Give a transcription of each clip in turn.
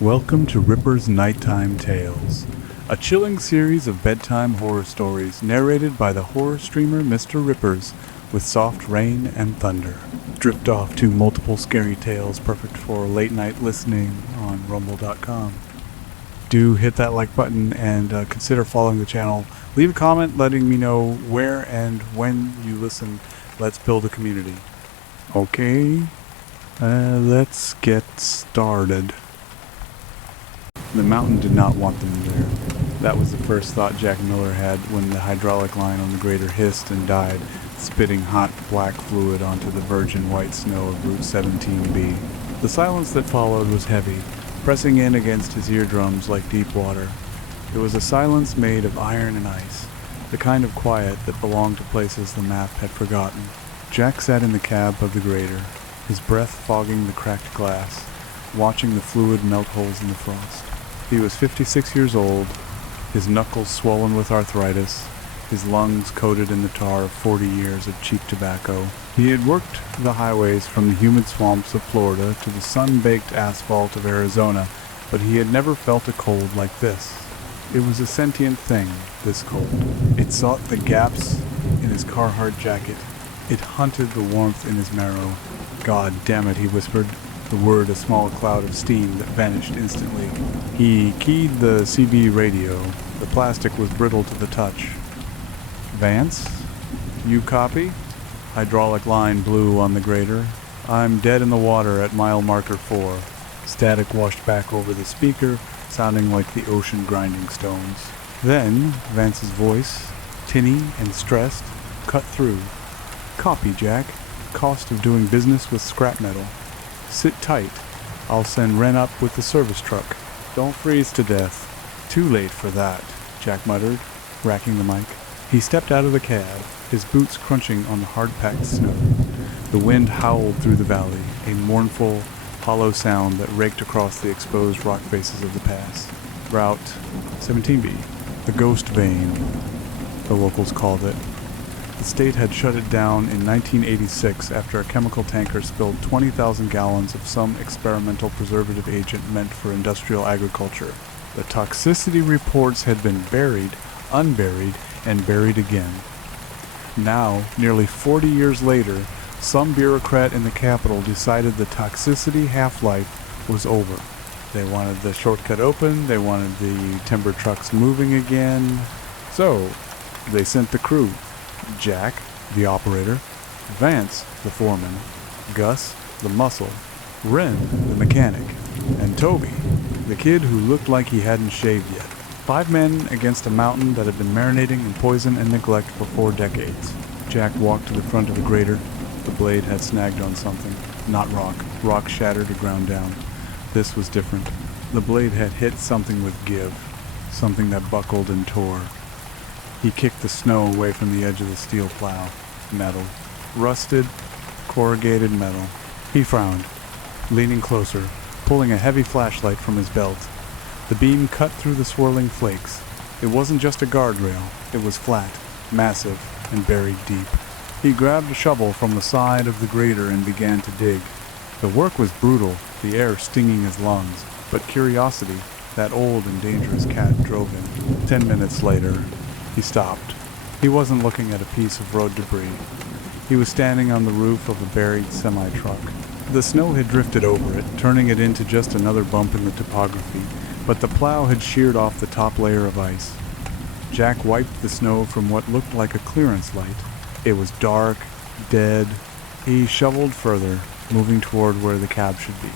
Welcome to Ripper's Nighttime Tales, a chilling series of bedtime horror stories narrated by the horror streamer Mr. Rippers with soft rain and thunder. Drift off to multiple scary tales perfect for late night listening on rumble.com. Do hit that like button and consider following the channel. Leave a comment letting me know where and when you listen. Let's build a community. Okay, let's get started. The mountain did not want them there. That was the first thought Jack Miller had when the hydraulic line on the grader hissed and died, spitting hot black fluid onto the virgin white snow of Route 17B. The silence that followed was heavy, pressing in against his eardrums like deep water. It was a silence made of iron and ice, the kind of quiet that belonged to places the map had forgotten. Jack sat in the cab of the grader, his breath fogging the cracked glass, watching the fluid melt holes in the frost. He was 56 years old, his knuckles swollen with arthritis, his lungs coated in the tar of 40 years of cheap tobacco. He had worked the highways from the humid swamps of Florida to the sun-baked asphalt of Arizona, but he had never felt a cold like this. It was a sentient thing, this cold. It sought the gaps in his Carhartt jacket. It hunted the warmth in his marrow. God damn it, he whispered, the word a small cloud of steam that vanished instantly. He keyed the CB radio. The plastic was brittle to the touch. Vance? You copy? Hydraulic line blew on the grader. I'm dead in the water at mile marker 4. Static washed back over the speaker, sounding like the ocean grinding stones. Then, Vance's voice, tinny and stressed, cut through. Copy, Jack. Cost of doing business with scrap metal. Sit tight. I'll send Wren up with the service truck. Don't freeze to death. Too late for that, Jack muttered, racking the mic. He stepped out of the cab, his boots crunching on the hard-packed snow. The wind howled through the valley, a mournful, hollow sound that raked across the exposed rock faces of the pass. Route 17B, the Ghost Vein, the locals called it. The state had shut it down in 1986 after a chemical tanker spilled 20,000 gallons of some experimental preservative agent meant for industrial agriculture. The toxicity reports had been buried, unburied, and buried again. Now, nearly 40 years later, some bureaucrat in the capital decided the toxicity half-life was over. They wanted the shortcut open, they wanted the timber trucks moving again. So, they sent the crew. Jack, the operator, Vance, the foreman, Gus, the muscle, Wren, the mechanic, and Toby, the kid who looked like he hadn't shaved yet. 5 men against a mountain that had been marinating in poison and neglect for 4 decades. Jack walked to the front of the grader. The blade had snagged on something. Not rock. Rock shattered or ground down. This was different. The blade had hit something with give. Something that buckled and tore. He kicked the snow away from the edge of the steel plow. Metal. Rusted, corrugated metal. He frowned, leaning closer, pulling a heavy flashlight from his belt. The beam cut through the swirling flakes. It wasn't just a guardrail. It was flat, massive, and buried deep. He grabbed a shovel from the side of the grader and began to dig. The work was brutal, the air stinging his lungs, but curiosity, that old and dangerous cat, drove him. 10 minutes later, he stopped. He wasn't looking at a piece of road debris. He was standing on the roof of a buried semi-truck. The snow had drifted over it, turning it into just another bump in the topography, but the plow had sheared off the top layer of ice. Jack wiped the snow from what looked like a clearance light. It was dark, dead. He shoveled further, moving toward where the cab should be.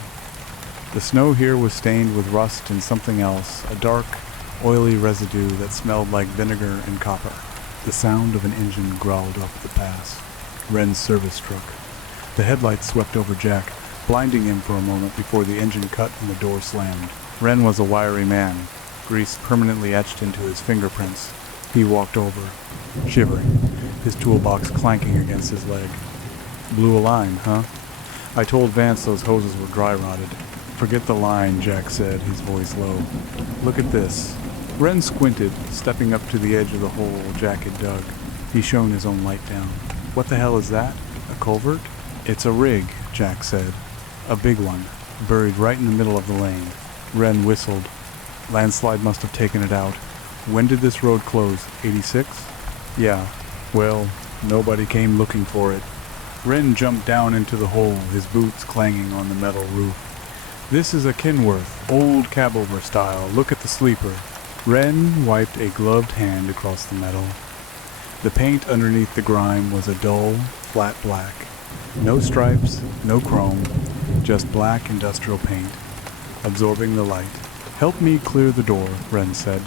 The snow here was stained with rust and something else, a dark, oily residue that smelled like vinegar and copper. The sound of an engine growled up the pass. Wren's service truck. The headlights swept over Jack, blinding him for a moment before the engine cut and the door slammed. Wren was a wiry man, grease permanently etched into his fingerprints. He walked over, shivering, his toolbox clanking against his leg. Blew a line, huh? I told Vance those hoses were dry-rotted. Forget the line, Jack said, his voice low. Look at this. Wren squinted, stepping up to the edge of the hole Jack had dug. He shone his own light down. What the hell is that? A culvert? It's a rig, Jack said. A big one, buried right in the middle of the lane. Wren whistled. Landslide must have taken it out. When did this road close? 86? Yeah. Well, nobody came looking for it. Wren jumped down into the hole, his boots clanging on the metal roof. This is a Kenworth, old cabover style. Look at the sleeper. Wren wiped a gloved hand across the metal. The paint underneath the grime was a dull, flat black. No stripes, no chrome, just black industrial paint, absorbing the light. Help me clear the door, Wren said,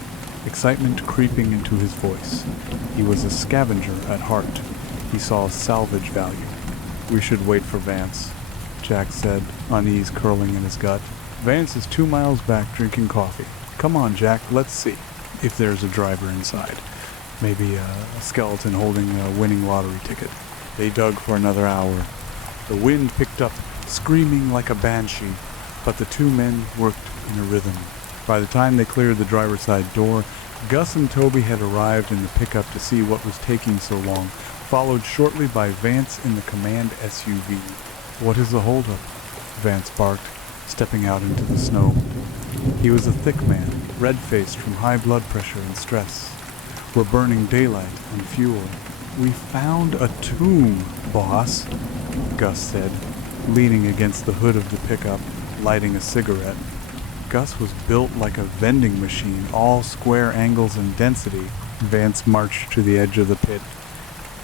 excitement creeping into his voice. He was a scavenger at heart. He saw salvage value. We should wait for Vance, Jack said, unease curling in his gut. Vance is 2 miles back drinking coffee. Come on, Jack, let's see if there's a driver inside. Maybe a skeleton holding a winning lottery ticket. They dug for another hour. The wind picked up, screaming like a banshee, but the two men worked in a rhythm. By the time they cleared the driver's side door, Gus and Toby had arrived in the pickup to see what was taking so long, followed shortly by Vance in the command SUV. What is the holdup? Vance barked, stepping out into the snow. He was a thick man, red-faced from high blood pressure and stress. We're burning daylight and fuel. We found a tomb, boss, Gus said, leaning against the hood of the pickup, lighting a cigarette. Gus was built like a vending machine, all square angles and density. Vance marched to the edge of the pit.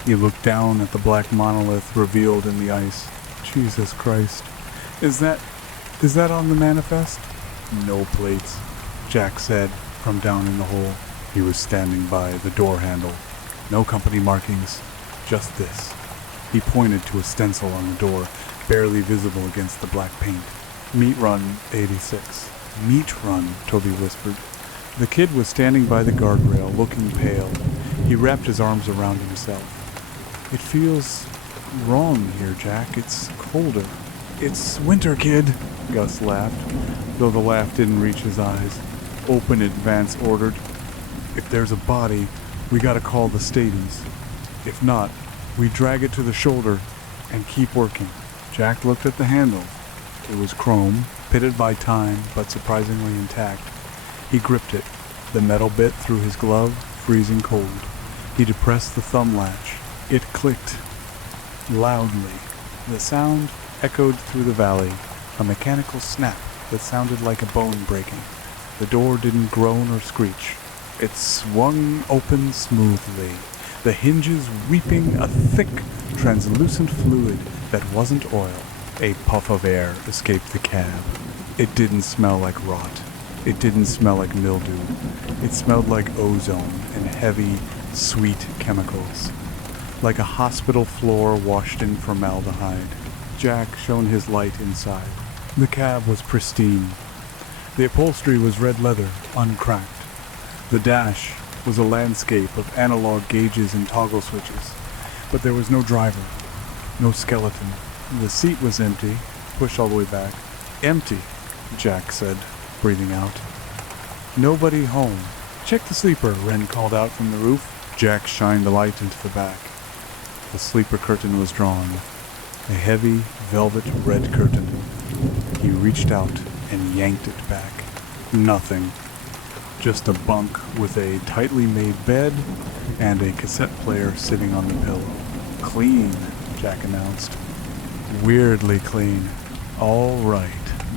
He looked down at the black monolith revealed in the ice. Jesus Christ. Is that on the manifest? No plates, Jack said from down in the hole. He was standing by the door handle. No company markings, just this. He pointed to a stencil on the door, barely visible against the black paint. Meat Run 86. Meat Run, Toby whispered. The kid was standing by the guardrail, looking pale. He wrapped his arms around himself. It feels wrong here, Jack. It's colder. It's winter, kid, Gus laughed, though the laugh didn't reach his eyes. Open it, Vance ordered. If there's a body, we gotta call the Stadies. If not, we drag it to the shoulder and keep working. Jack looked at the handle. It was chrome, pitted by time, but surprisingly intact. He gripped it, the metal bit through his glove, freezing cold. He depressed the thumb latch. It clicked loudly. The sound echoed through the valley, a mechanical snap that sounded like a bone breaking. The door didn't groan or screech. It swung open smoothly, the hinges weeping a thick, translucent fluid that wasn't oil. A puff of air escaped the cab. It didn't smell like rot. It didn't smell like mildew. It smelled like ozone and heavy, sweet chemicals. Like a hospital floor washed in formaldehyde. Jack shone his light inside. The cab was pristine. The upholstery was red leather, uncracked. The dash was a landscape of analog gauges and toggle switches, but there was no driver, no skeleton. The seat was empty, pushed all the way back. Empty, Jack said, breathing out. Nobody home. Check the sleeper, Wren called out from the roof. Jack shined the light into the back. The sleeper curtain was drawn, a heavy, velvet red curtain. He reached out and yanked it back. Nothing. Just a bunk with a tightly made bed and a cassette player sitting on the pillow. Clean, Jack announced. Weirdly clean. All right,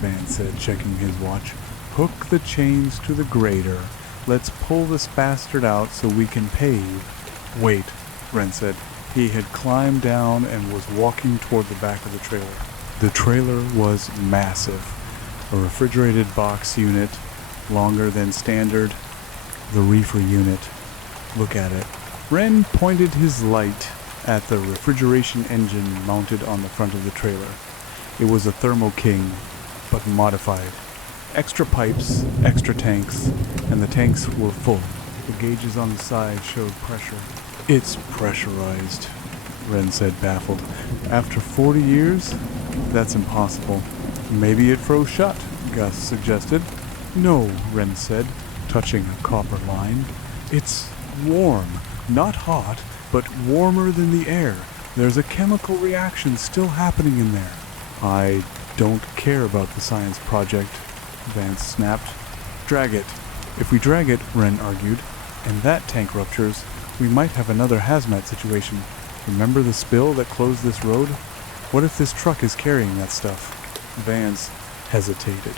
Vance said, checking his watch. Hook the chains to the grader. Let's pull this bastard out so we can pave. Wait, Wren said. He had climbed down and was walking toward the back of the trailer. The trailer was massive. A refrigerated box unit, longer than standard. The reefer unit. Look at it. Wren pointed his light at the refrigeration engine mounted on the front of the trailer. It was a Thermo King, but modified. Extra pipes, extra tanks, and the tanks were full. The gauges on the side showed pressure. It's pressurized, Wren said, baffled. After 40 years? That's impossible. Maybe it froze shut, Gus suggested. No, Wren said, touching a copper line. It's warm, not hot, but warmer than the air. There's a chemical reaction still happening in there. I don't care about the science project, Vance snapped. Drag it. If we drag it, Wren argued, and that tank ruptures, we might have another hazmat situation. Remember the spill that closed this road? What if this truck is carrying that stuff? Vance hesitated.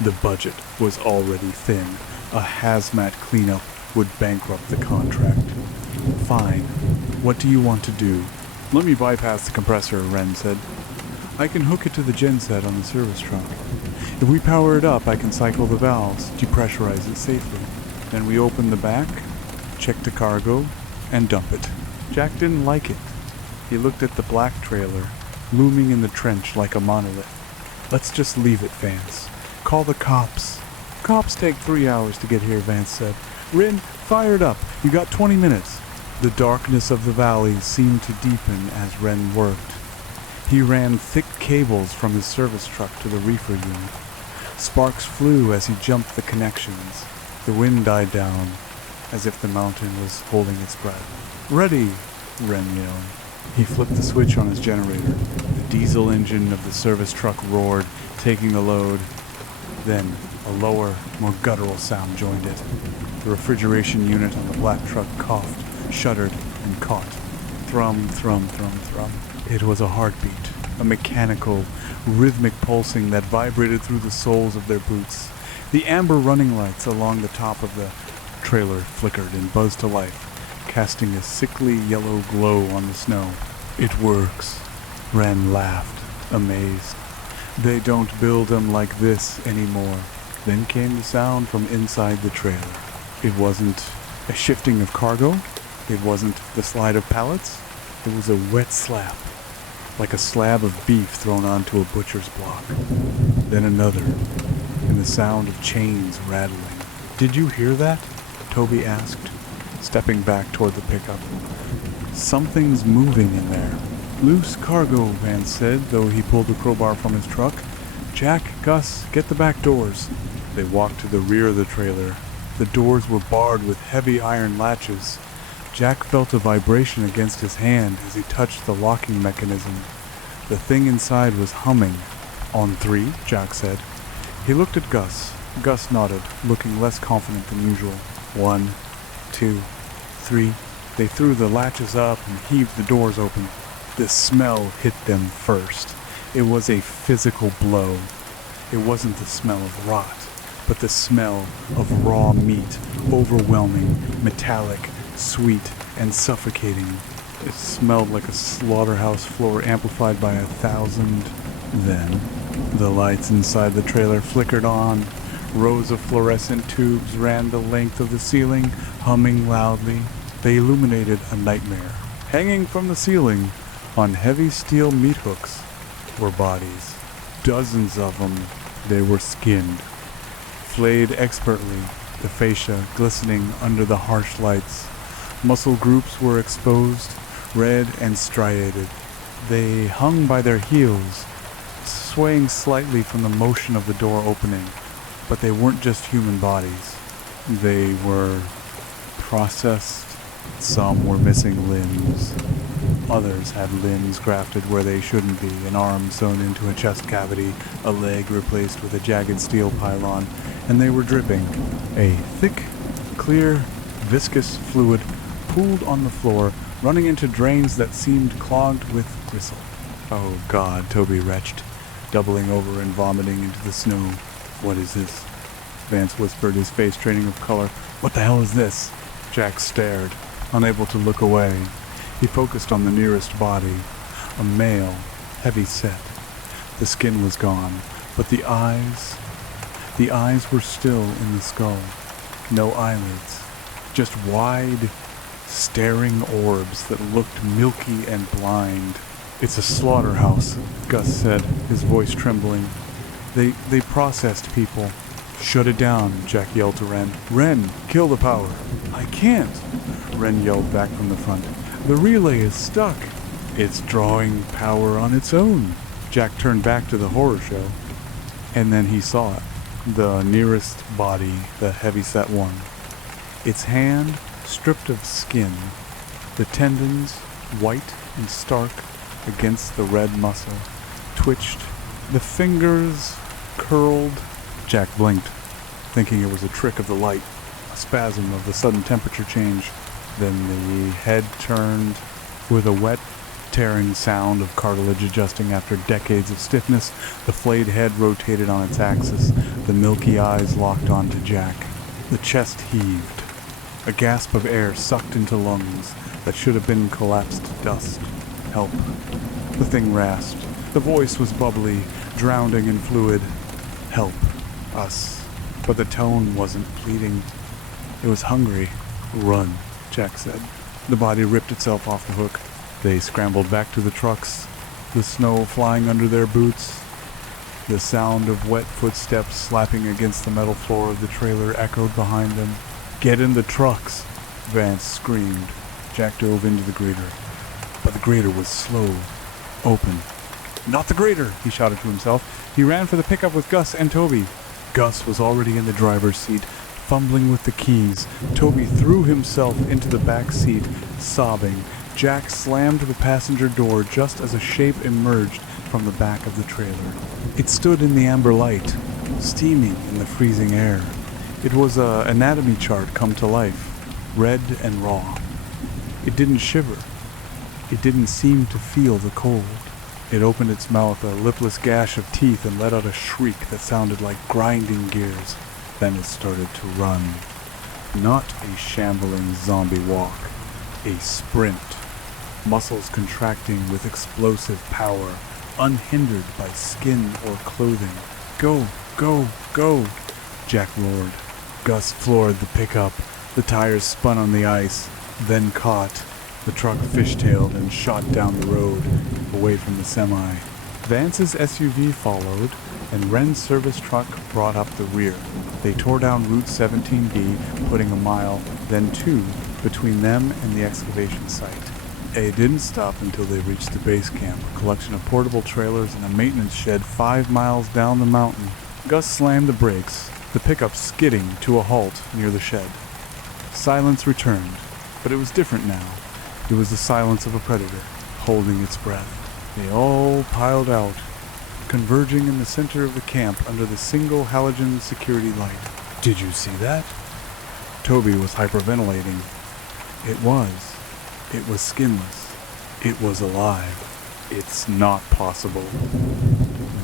The budget was already thin. A hazmat cleanup would bankrupt the contract. Fine. What do you want to do? Let me bypass the compressor, Wren said. I can hook it to the genset on the service truck. If we power it up, I can cycle the valves, depressurize it safely. Then we open the back, check the cargo, and dump it. Jack didn't like it. He looked at the black trailer, looming in the trench like a monolith. Let's just leave it, Vance. Call the cops. Cops take 3 hours to get here, Vance said. Wren, fire it up. You got 20 minutes. The darkness of the valley seemed to deepen as Wren worked. He ran thick cables from his service truck to the reefer unit. Sparks flew as he jumped the connections. The wind died down, as if the mountain was holding its breath. Ready, Wren yelled. He flipped the switch on his generator. The diesel engine of the service truck roared, taking the load. Then, a lower, more guttural sound joined it. The refrigeration unit on the black truck coughed, shuddered, and caught. Thrum, thrum, thrum, thrum. It was a heartbeat, a mechanical, rhythmic pulsing that vibrated through the soles of their boots. The amber running lights along the top of the trailer flickered and buzzed to life, casting a sickly yellow glow on the snow. It works. Wren laughed, amazed. They don't build them like this anymore. Then came the sound from inside the trailer. It wasn't a shifting of cargo. It wasn't the slide of pallets. It was a wet slap, like a slab of beef thrown onto a butcher's block. Then another, and the sound of chains rattling. Did you hear that? Toby asked, stepping back toward the pickup. Something's moving in there. Loose cargo, Vance said, though he pulled the crowbar from his truck. Jack, Gus, get the back doors. They walked to the rear of the trailer. The doors were barred with heavy iron latches. Jack felt a vibration against his hand as he touched the locking mechanism. The thing inside was humming. On 3, Jack said. He looked at Gus. Gus nodded, looking less confident than usual. 1, 2, 3. They threw the latches up and heaved the doors open. The smell hit them first. It was a physical blow. It wasn't the smell of rot, but the smell of raw meat, overwhelming, metallic, sweet, and suffocating. It smelled like a slaughterhouse floor amplified by 1,000. Then, the lights inside the trailer flickered on. Rows of fluorescent tubes ran the length of the ceiling, humming loudly. They illuminated a nightmare. Hanging from the ceiling, on heavy steel meat hooks, were bodies. Dozens of them. They were skinned, flayed expertly, the fascia glistening under the harsh lights. Muscle groups were exposed, red and striated. They hung by their heels, swaying slightly from the motion of the door opening. But they weren't just human bodies. They were processed. Some were missing limbs. Others had limbs grafted where they shouldn't be, an arm sewn into a chest cavity, a leg replaced with a jagged steel pylon, and they were dripping. A thick, clear, viscous fluid pooled on the floor, running into drains that seemed clogged with gristle. Oh God, Toby retched, doubling over and vomiting into the snow. What is this? Vance whispered, his face draining of color. What the hell is this? Jack stared, unable to look away. He focused on the nearest body, a male, heavy set. The skin was gone, but the eyes were still in the skull. No eyelids, just wide, staring orbs that looked milky and blind. It's a slaughterhouse, Gus said, his voice trembling. They processed people. Shut it down, Jack yelled to Wren. Wren, kill the power. I can't, Wren yelled back from the front. The relay is stuck. It's drawing power on its own. Jack turned back to the horror show, and then he saw it. The nearest body, the heavy-set one. Its hand stripped of skin, the tendons, white and stark against the red muscle, twitched. The fingers curled, Jack blinked, thinking it was a trick of the light, a spasm of the sudden temperature change. Then the head turned with a wet, tearing sound of cartilage adjusting after decades of stiffness. The flayed head rotated on its axis, the milky eyes locked onto Jack. The chest heaved. A gasp of air sucked into lungs that should have been collapsed to dust. Help. The thing rasped. The voice was bubbly, drowning in fluid. Help. Us. But the tone wasn't pleading. It was hungry. Run, Jack said. The body ripped itself off the hook. They scrambled back to the trucks, the snow flying under their boots. The sound of wet footsteps slapping against the metal floor of the trailer echoed behind them. "Get in the trucks!" Vance screamed. Jack dove into the grader. But the grader was slow. Open. "Not the grader!" he shouted to himself. He ran for the pickup with Gus and Toby. Gus was already in the driver's seat, fumbling with the keys. Toby threw himself into the back seat, sobbing. Jack slammed the passenger door just as a shape emerged from the back of the trailer. It stood in the amber light, steaming in the freezing air. It was an anatomy chart come to life, red and raw. It didn't shiver. It didn't seem to feel the cold. It opened its mouth, a lipless gash of teeth, and let out a shriek that sounded like grinding gears. Then it started to run. Not a shambling zombie walk, a sprint. Muscles contracting with explosive power, unhindered by skin or clothing. "Go, go, go!" Jack roared. Gus floored the pickup. The tires spun on the ice, then caught. The truck fishtailed and shot down the road, away from the semi. Vance's SUV followed, and Wren's service truck brought up the rear. They tore down Route 17B, putting a mile, then two, between them and the excavation site. They didn't stop until they reached the base camp, a collection of portable trailers and a maintenance shed 5 miles down the mountain. Gus slammed the brakes, the pickup skidding to a halt near the shed. Silence returned, but it was different now. It was the silence of a predator, holding its breath. They all piled out, converging in the center of the camp under the single halogen security light. "Did you see that?" Toby was hyperventilating. It was. It was skinless. It was alive. "It's not possible."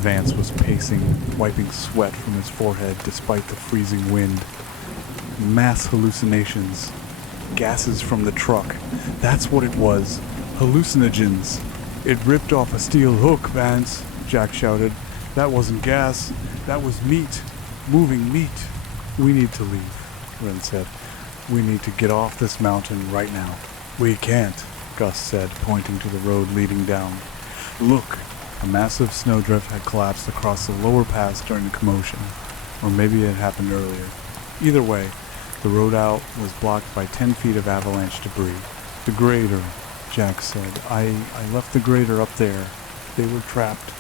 Vance was pacing, wiping sweat from his forehead despite the freezing wind. Mass hallucinations. Gases from the truck. That's what it was. Hallucinogens. "It ripped off a steel hook, Vance," Jack shouted. "That wasn't gas. That was meat. Moving meat." "We need to leave," Wren said. "We need to get off this mountain right now." "We can't," Gus said, pointing to the road leading down. "Look." A massive snowdrift had collapsed across the lower pass during the commotion. Or maybe it happened earlier. Either way, the road out was blocked by 10 feet of avalanche debris. "The grader," Jack said. I left the grader up there. They were trapped."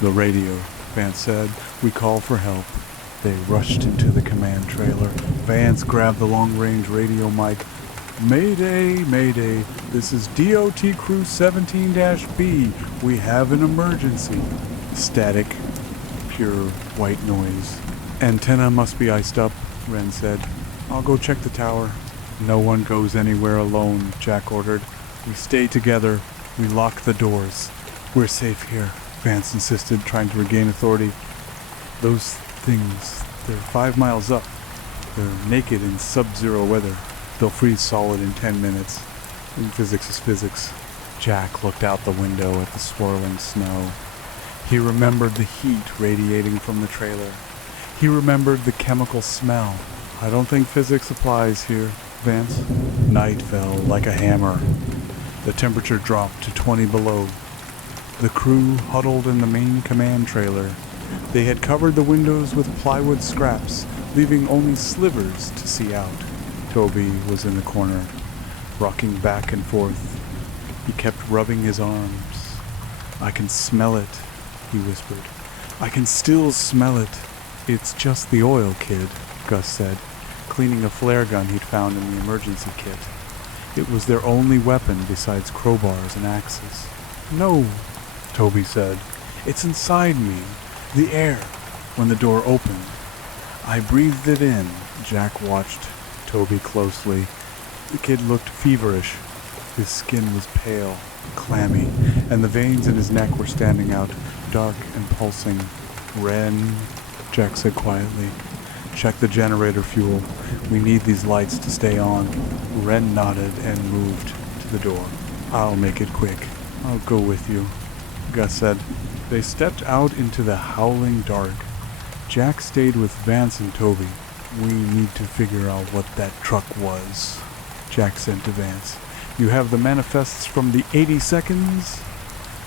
"The radio," Vance said. "We call for help." They rushed into the command trailer. Vance grabbed the long-range radio mic. "Mayday, Mayday, this is DOT Crew 17-B. We have an emergency." Static, pure white noise. "Antenna must be iced up," Wren said. "I'll go check the tower." "No one goes anywhere alone," Jack ordered. "We stay together. We lock the doors." "We're safe here," Vance insisted, trying to regain authority. "Those things, they're 5 miles up. They're naked in sub-zero weather. They'll freeze solid in 10 minutes. And physics is physics." Jack looked out the window at the swirling snow. He remembered the heat radiating from the trailer. He remembered the chemical smell. "I don't think physics applies here, Vance." Night fell like a hammer. The temperature dropped to 20 below. The crew huddled in the main command trailer. They had covered the windows with plywood scraps, leaving only slivers to see out. Toby was in the corner, rocking back and forth. He kept rubbing his arms. "I can smell it," he whispered. "I can still smell it." "It's just the oil, kid," Gus said, cleaning a flare gun he'd found in the emergency kit. It was their only weapon besides crowbars and axes. "No," Toby said. "It's inside me. The air." When the door opened, I breathed it in. Jack watched Toby closely. The kid looked feverish. His skin was pale, clammy, and the veins in his neck were standing out, dark and pulsing. Ren, Jack said quietly, check the generator fuel. We need these lights to stay on. Ren nodded and moved to the door. I'll make it quick. I'll go with you, Gus said. They stepped out into the howling dark. Jack stayed with Vance and Toby. We need to figure out what that truck was, Jack said to Vance. You have the manifests from the 80 seconds?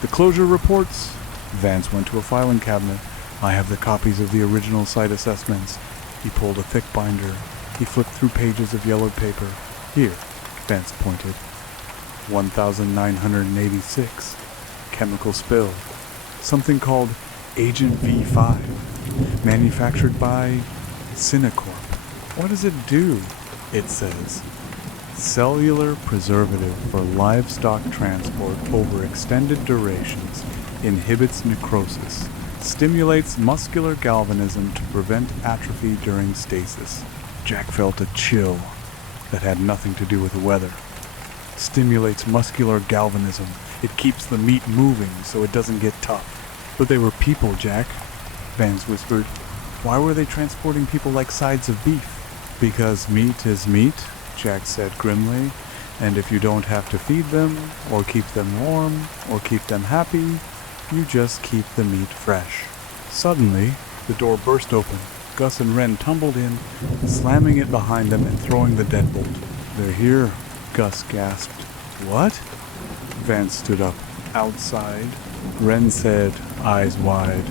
The closure reports? Vance went to a filing cabinet. I have the copies of the original site assessments. He pulled a thick binder. He flipped through pages of yellowed paper. Here, Vance pointed. 1986. Chemical spill. Something called Agent V5. Manufactured by Cinecorp. What does it do? It says, cellular preservative for livestock transport over extended durations, inhibits necrosis, stimulates muscular galvanism to prevent atrophy during stasis. Jack felt a chill that had nothing to do with the weather. Stimulates muscular galvanism. It keeps the meat moving so it doesn't get tough. But they were people, Jack, Vance whispered. Why were they transporting people like sides of beef? Because meat is meat, Jack said grimly, and if you don't have to feed them, or keep them warm, or keep them happy, you just keep the meat fresh. Suddenly, the door burst open. Gus and Ren tumbled in, slamming it behind them and throwing the deadbolt. They're here, Gus gasped. What? Vance stood up. Outside, Ren said, eyes wide,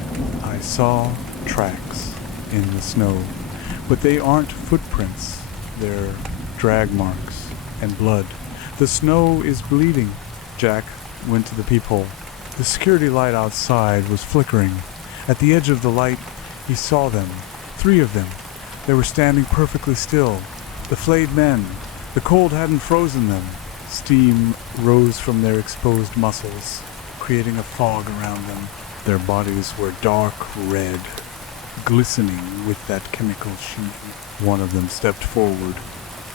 I saw tracks in the snow, but they aren't footprints. They're drag marks and blood. The snow is bleeding. Jack went to the peephole. The security light outside was flickering. At the edge of the light, he saw them. 3 of them. They were standing perfectly still. The flayed men. The cold hadn't frozen them. Steam rose from their exposed muscles, creating a fog around them. Their bodies were dark red, glistening with that chemical sheen. One of them stepped forward.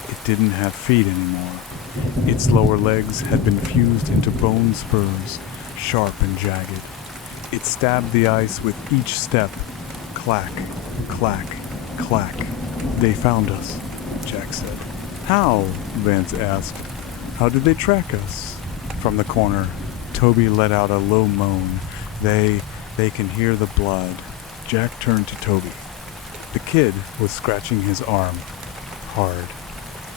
It didn't have feet anymore. Its lower legs had been fused into bone spurs, sharp and jagged. It stabbed the ice with each step. Clack, clack, clack. They found us, Jack said. How? Vance asked. How did they track us? From the corner, Toby let out a low moan. They can hear the blood. Jack turned to Toby. The kid was scratching his arm, hard.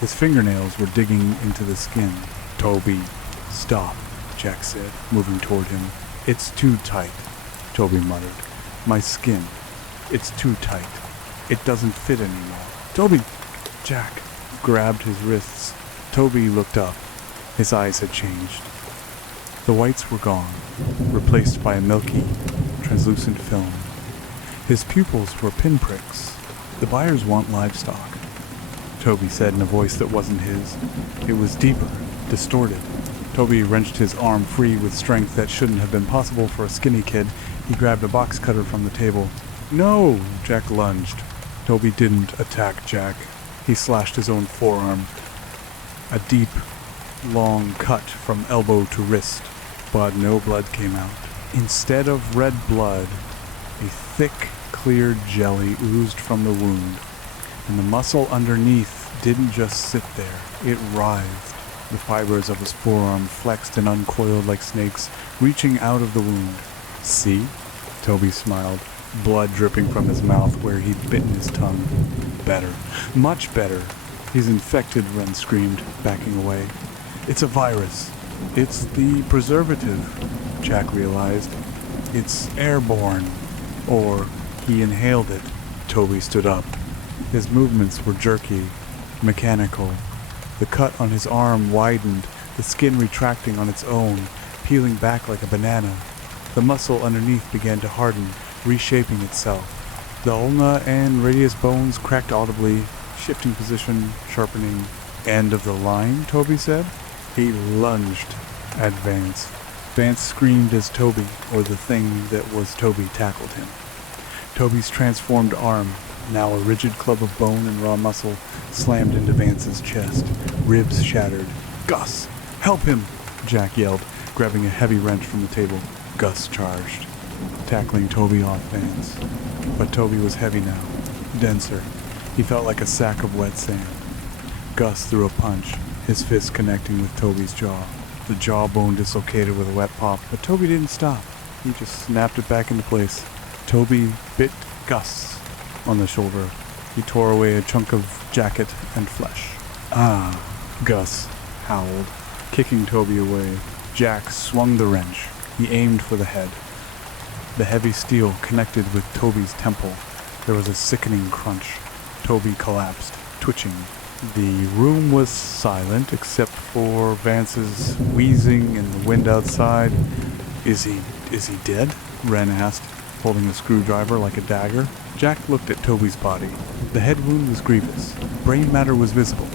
His fingernails were digging into the skin. Toby, stop, Jack said, moving toward him. It's too tight, Toby muttered. My skin. It's too tight. It doesn't fit anymore. Toby! Jack grabbed his wrists. Toby looked up. His eyes had changed. The whites were gone, replaced by a milky, translucent film. His pupils were pinpricks. The buyers want livestock, Toby said in a voice that wasn't his. It was deeper, distorted. Toby wrenched his arm free with strength that shouldn't have been possible for a skinny kid. He grabbed a box cutter from the table. No! Jack lunged. Toby didn't attack Jack. He slashed his own forearm. A deep, long cut from elbow to wrist, but no blood came out. Instead of red blood, a thick, clear jelly oozed from the wound, and the muscle underneath didn't just sit there, it writhed. The fibers of his forearm flexed and uncoiled like snakes, reaching out of the wound. See? Toby smiled, blood dripping from his mouth where he'd bitten his tongue. Better. Much better. He's infected, Ren screamed, backing away. It's a virus. It's the preservative, Jack realized. It's airborne. Or he inhaled it. Toby stood up. His movements were jerky, mechanical. The cut on his arm widened, the skin retracting on its own, peeling back like a banana. The muscle underneath began to harden, reshaping itself. The ulna and radius bones cracked audibly, shifting position, sharpening. End of the line, Toby said. He lunged at Vance. Vance screamed as Toby, or the thing that was Toby, tackled him. Toby's transformed arm Now a rigid club of bone and raw muscle slammed into Vance's chest. Ribs shattered. "Gus! Help him!" Jack yelled, grabbing a heavy wrench from the table. Gus charged, tackling Toby off Vance. But Toby was heavy now, denser. He felt like a sack of wet sand. Gus threw a punch, his fist connecting with Toby's jaw. The jawbone dislocated with a wet pop, but Toby didn't stop. He just snapped it back into place. Toby bit Gus on the shoulder. He tore away a chunk of jacket and flesh. "Ah," Gus howled, kicking Toby away. Jack swung the wrench. He aimed for the head. The heavy steel connected with Toby's temple. There was a sickening crunch. Toby collapsed, twitching. The room was silent except for Vance's wheezing and the wind outside. Is he dead?" Wren asked, holding a screwdriver like a dagger. Jack looked at Toby's body. The head wound was grievous. Brain matter was visible.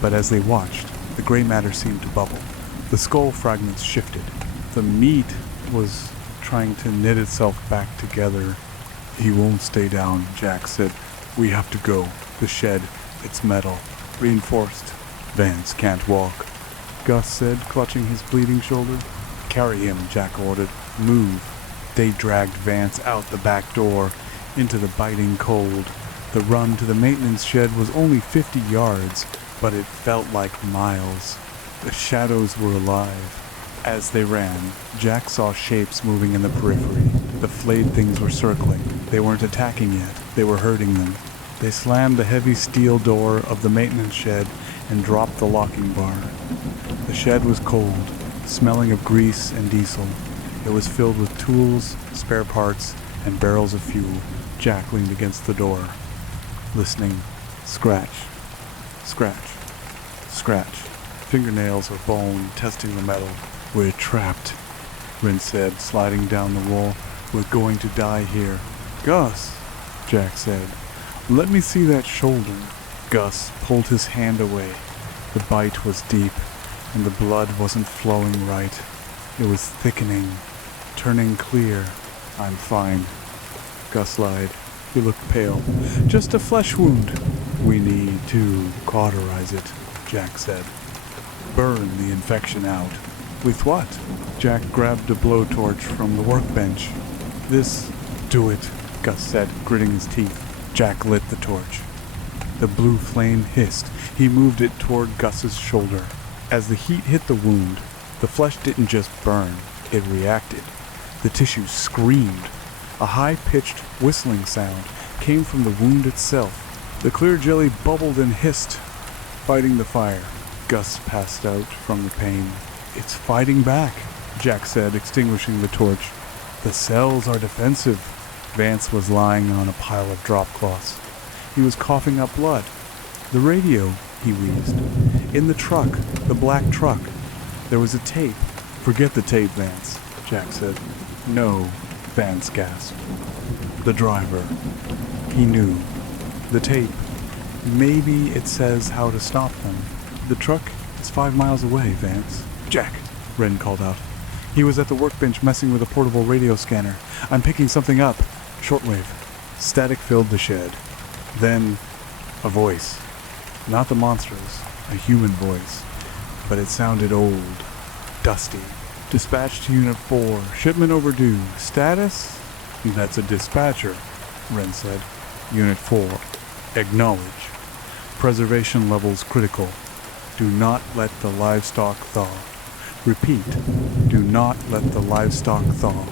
But as they watched, the gray matter seemed to bubble. The skull fragments shifted. The meat was trying to knit itself back together. "He won't stay down," Jack said. "We have to go. The shed, it's metal. Reinforced. Vance can't walk," Gus said, clutching his bleeding shoulder. "Carry him," Jack ordered. "Move." They dragged Vance out the back door into the biting cold. The run to the maintenance shed was only 50 yards, but it felt like miles. The shadows were alive. As they ran, Jack saw shapes moving in the periphery. The flayed things were circling. They weren't attacking yet. They were hurting them. They slammed the heavy steel door of the maintenance shed and dropped the locking bar. The shed was cold, smelling of grease and diesel. It was filled with tools, spare parts, and barrels of fuel. Jack leaned against the door, listening. Scratch, scratch, scratch. Fingernails or bone testing the metal. "We're trapped," Wren said, sliding down the wall. "We're going to die here." "Gus," Jack said, "let me see that shoulder." Gus pulled his hand away. The bite was deep, and the blood wasn't flowing right. It was thickening, turning clear. "I'm fine," Gus lied. He looked pale. "Just a flesh wound." "We need to cauterize it," Jack said. "Burn the infection out." "With what?" Jack grabbed a blowtorch from the workbench. "This." "Do it," Gus said, gritting his teeth. Jack lit the torch. The blue flame hissed. He moved it toward Gus's shoulder. As the heat hit the wound, the flesh didn't just burn, it reacted. The tissue screamed. A high-pitched whistling sound came from the wound itself. The clear jelly bubbled and hissed, fighting the fire. Gus passed out from the pain. "It's fighting back," Jack said, extinguishing the torch. "The cells are defensive." Vance was lying on a pile of drop cloths. He was coughing up blood. "The radio," he wheezed. "In the truck, the black truck. There was a tape." "Forget the tape, Vance," Jack said. "No," Vance gasped. "The driver. He knew. The tape. Maybe it says how to stop them. The truck is 5 miles away, Vance." "Jack," Wren called out. He was at the workbench messing with a portable radio scanner. "I'm picking something up. Shortwave." Static filled the shed. Then, a voice. Not the monster's, a human voice. But it sounded old, dusty. "Dispatch to Unit 4. Shipment overdue. Status?" "That's a dispatcher," Wren said. "Unit 4. Acknowledge. Preservation levels critical. Do not let the livestock thaw. Repeat. Do not let the livestock thaw.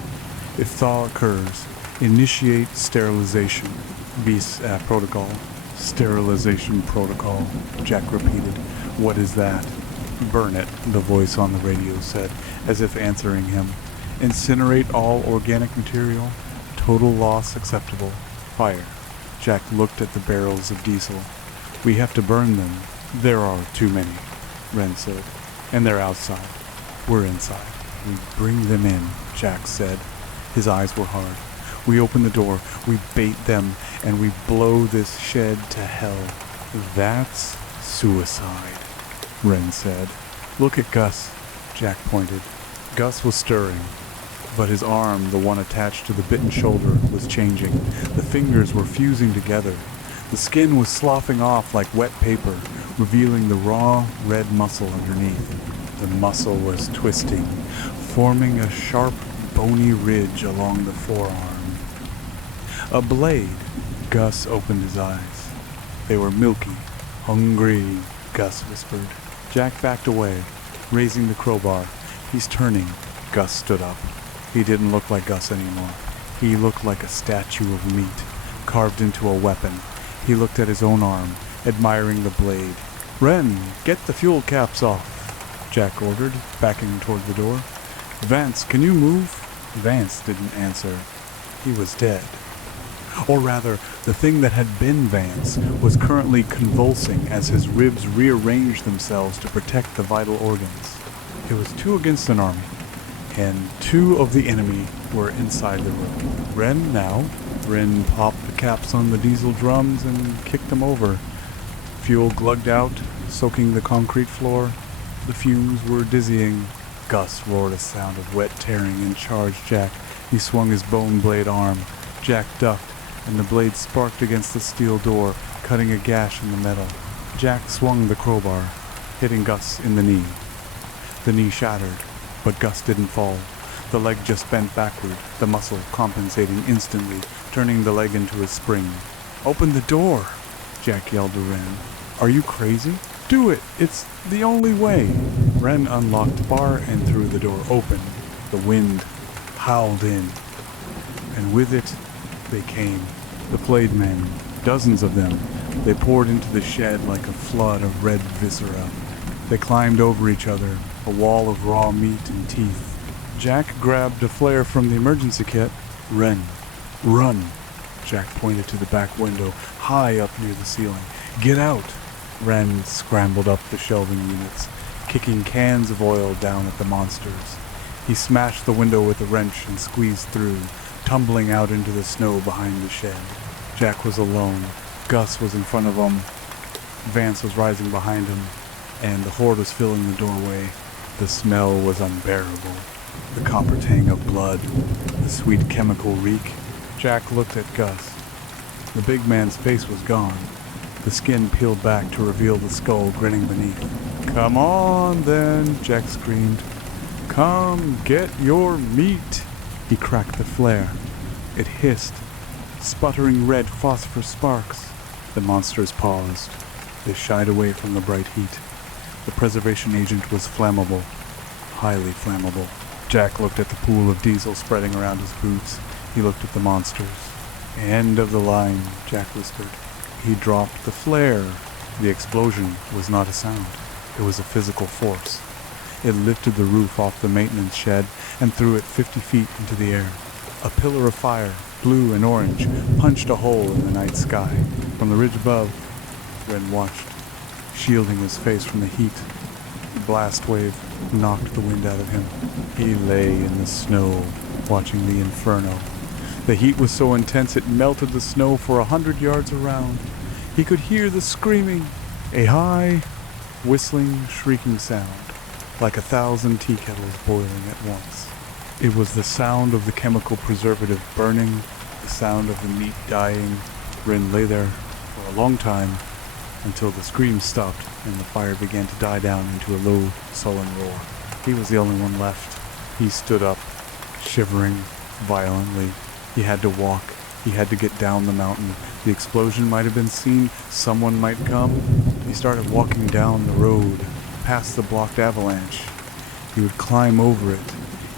If thaw occurs, initiate sterilization. Bis protocol." "Sterilization protocol," Jack repeated. "What is that?" "Burn it," the voice on the radio said, as if answering him. "Incinerate all organic material. Total loss acceptable. Fire." Jack looked at the barrels of diesel. "We have to burn them." "There are too many," Wren said. "And they're outside. We're inside." "We bring them in," Jack said. His eyes were hard. "We open the door, we bait them, and we blow this shed to hell." "That's suicide," Wren said. "Look at Gus," Jack pointed. Gus was stirring. But his arm, the one attached to the bitten shoulder, was changing. The fingers were fusing together. The skin was sloughing off like wet paper, revealing the raw, red muscle underneath. The muscle was twisting, forming a sharp, bony ridge along the forearm. A blade. Gus opened his eyes. They were milky, hungry, Gus whispered. Jack backed away, raising the crowbar. He's turning. Gus stood up. He didn't look like Gus anymore. He looked like a statue of meat, carved into a weapon. He looked at his own arm, admiring the blade. "Ren, get the fuel caps off," Jack ordered, backing toward the door. "Vance, can you move?" Vance didn't answer. He was dead. Or rather, the thing that had been Vance was currently convulsing as his ribs rearranged themselves to protect the vital organs. It was 2 against an army, and 2 of the enemy were inside the room. Ren now. Ren popped the caps on the diesel drums and kicked them over. Fuel glugged out, soaking the concrete floor. The fumes were dizzying. Gus roared a sound of wet tearing and charged Jack. He swung his bone blade arm. Jack ducked, and the blade sparked against the steel door, cutting a gash in the metal. Jack swung the crowbar, hitting Gus in the knee. The knee shattered, but Gus didn't fall. The leg just bent backward, the muscle compensating instantly, turning the leg into a spring. "Open the door!" Jack yelled to Ren. "Are you crazy? Do it! It's the only way!" Ren unlocked the bar and threw the door open. The wind howled in, and with it they came. The Blade Men, dozens of them. They poured into the shed like a flood of red viscera. They climbed over each other, a wall of raw meat and teeth. Jack grabbed a flare from the emergency kit. "Ren, run!" Jack pointed to the back window, high up near the ceiling. "Get out!" Ren scrambled up the shelving units, kicking cans of oil down at the monsters. He smashed the window with a wrench and squeezed through, tumbling out into the snow behind the shed. Jack was alone. Gus was in front of him. Vance was rising behind him, and the horde was filling the doorway. The smell was unbearable. The copper tang of blood, the sweet chemical reek. Jack looked at Gus. The big man's face was gone. The skin peeled back to reveal the skull grinning beneath. "Come on, then," Jack screamed. "Come get your meat." He cracked the flare. It hissed, sputtering red phosphor sparks. The monsters paused. They shied away from the bright heat. The preservation agent was flammable, highly flammable. Jack looked at the pool of diesel spreading around his boots. He looked at the monsters. "End of the line," Jack whispered. He dropped the flare. The explosion was not a sound. It was a physical force. It lifted the roof off the maintenance shed and threw it 50 feet into the air. A pillar of fire, blue and orange, punched a hole in the night sky. From the ridge above, Ren watched, shielding his face from the heat. The blast wave knocked the wind out of him. He lay in the snow, watching the inferno. The heat was so intense it melted the snow for 100 yards around. He could hear the screaming, a high, whistling, shrieking sound, like 1,000 tea kettles boiling at once. It was the sound of the chemical preservative burning, the sound of the meat dying. Ren lay there for a long time, until the screams stopped and the fire began to die down into a low, sullen roar. He was the only one left. He stood up, shivering violently. He had to walk. He had to get down the mountain. The explosion might have been seen. Someone might come. He started walking down the road, past the blocked avalanche. He would climb over it.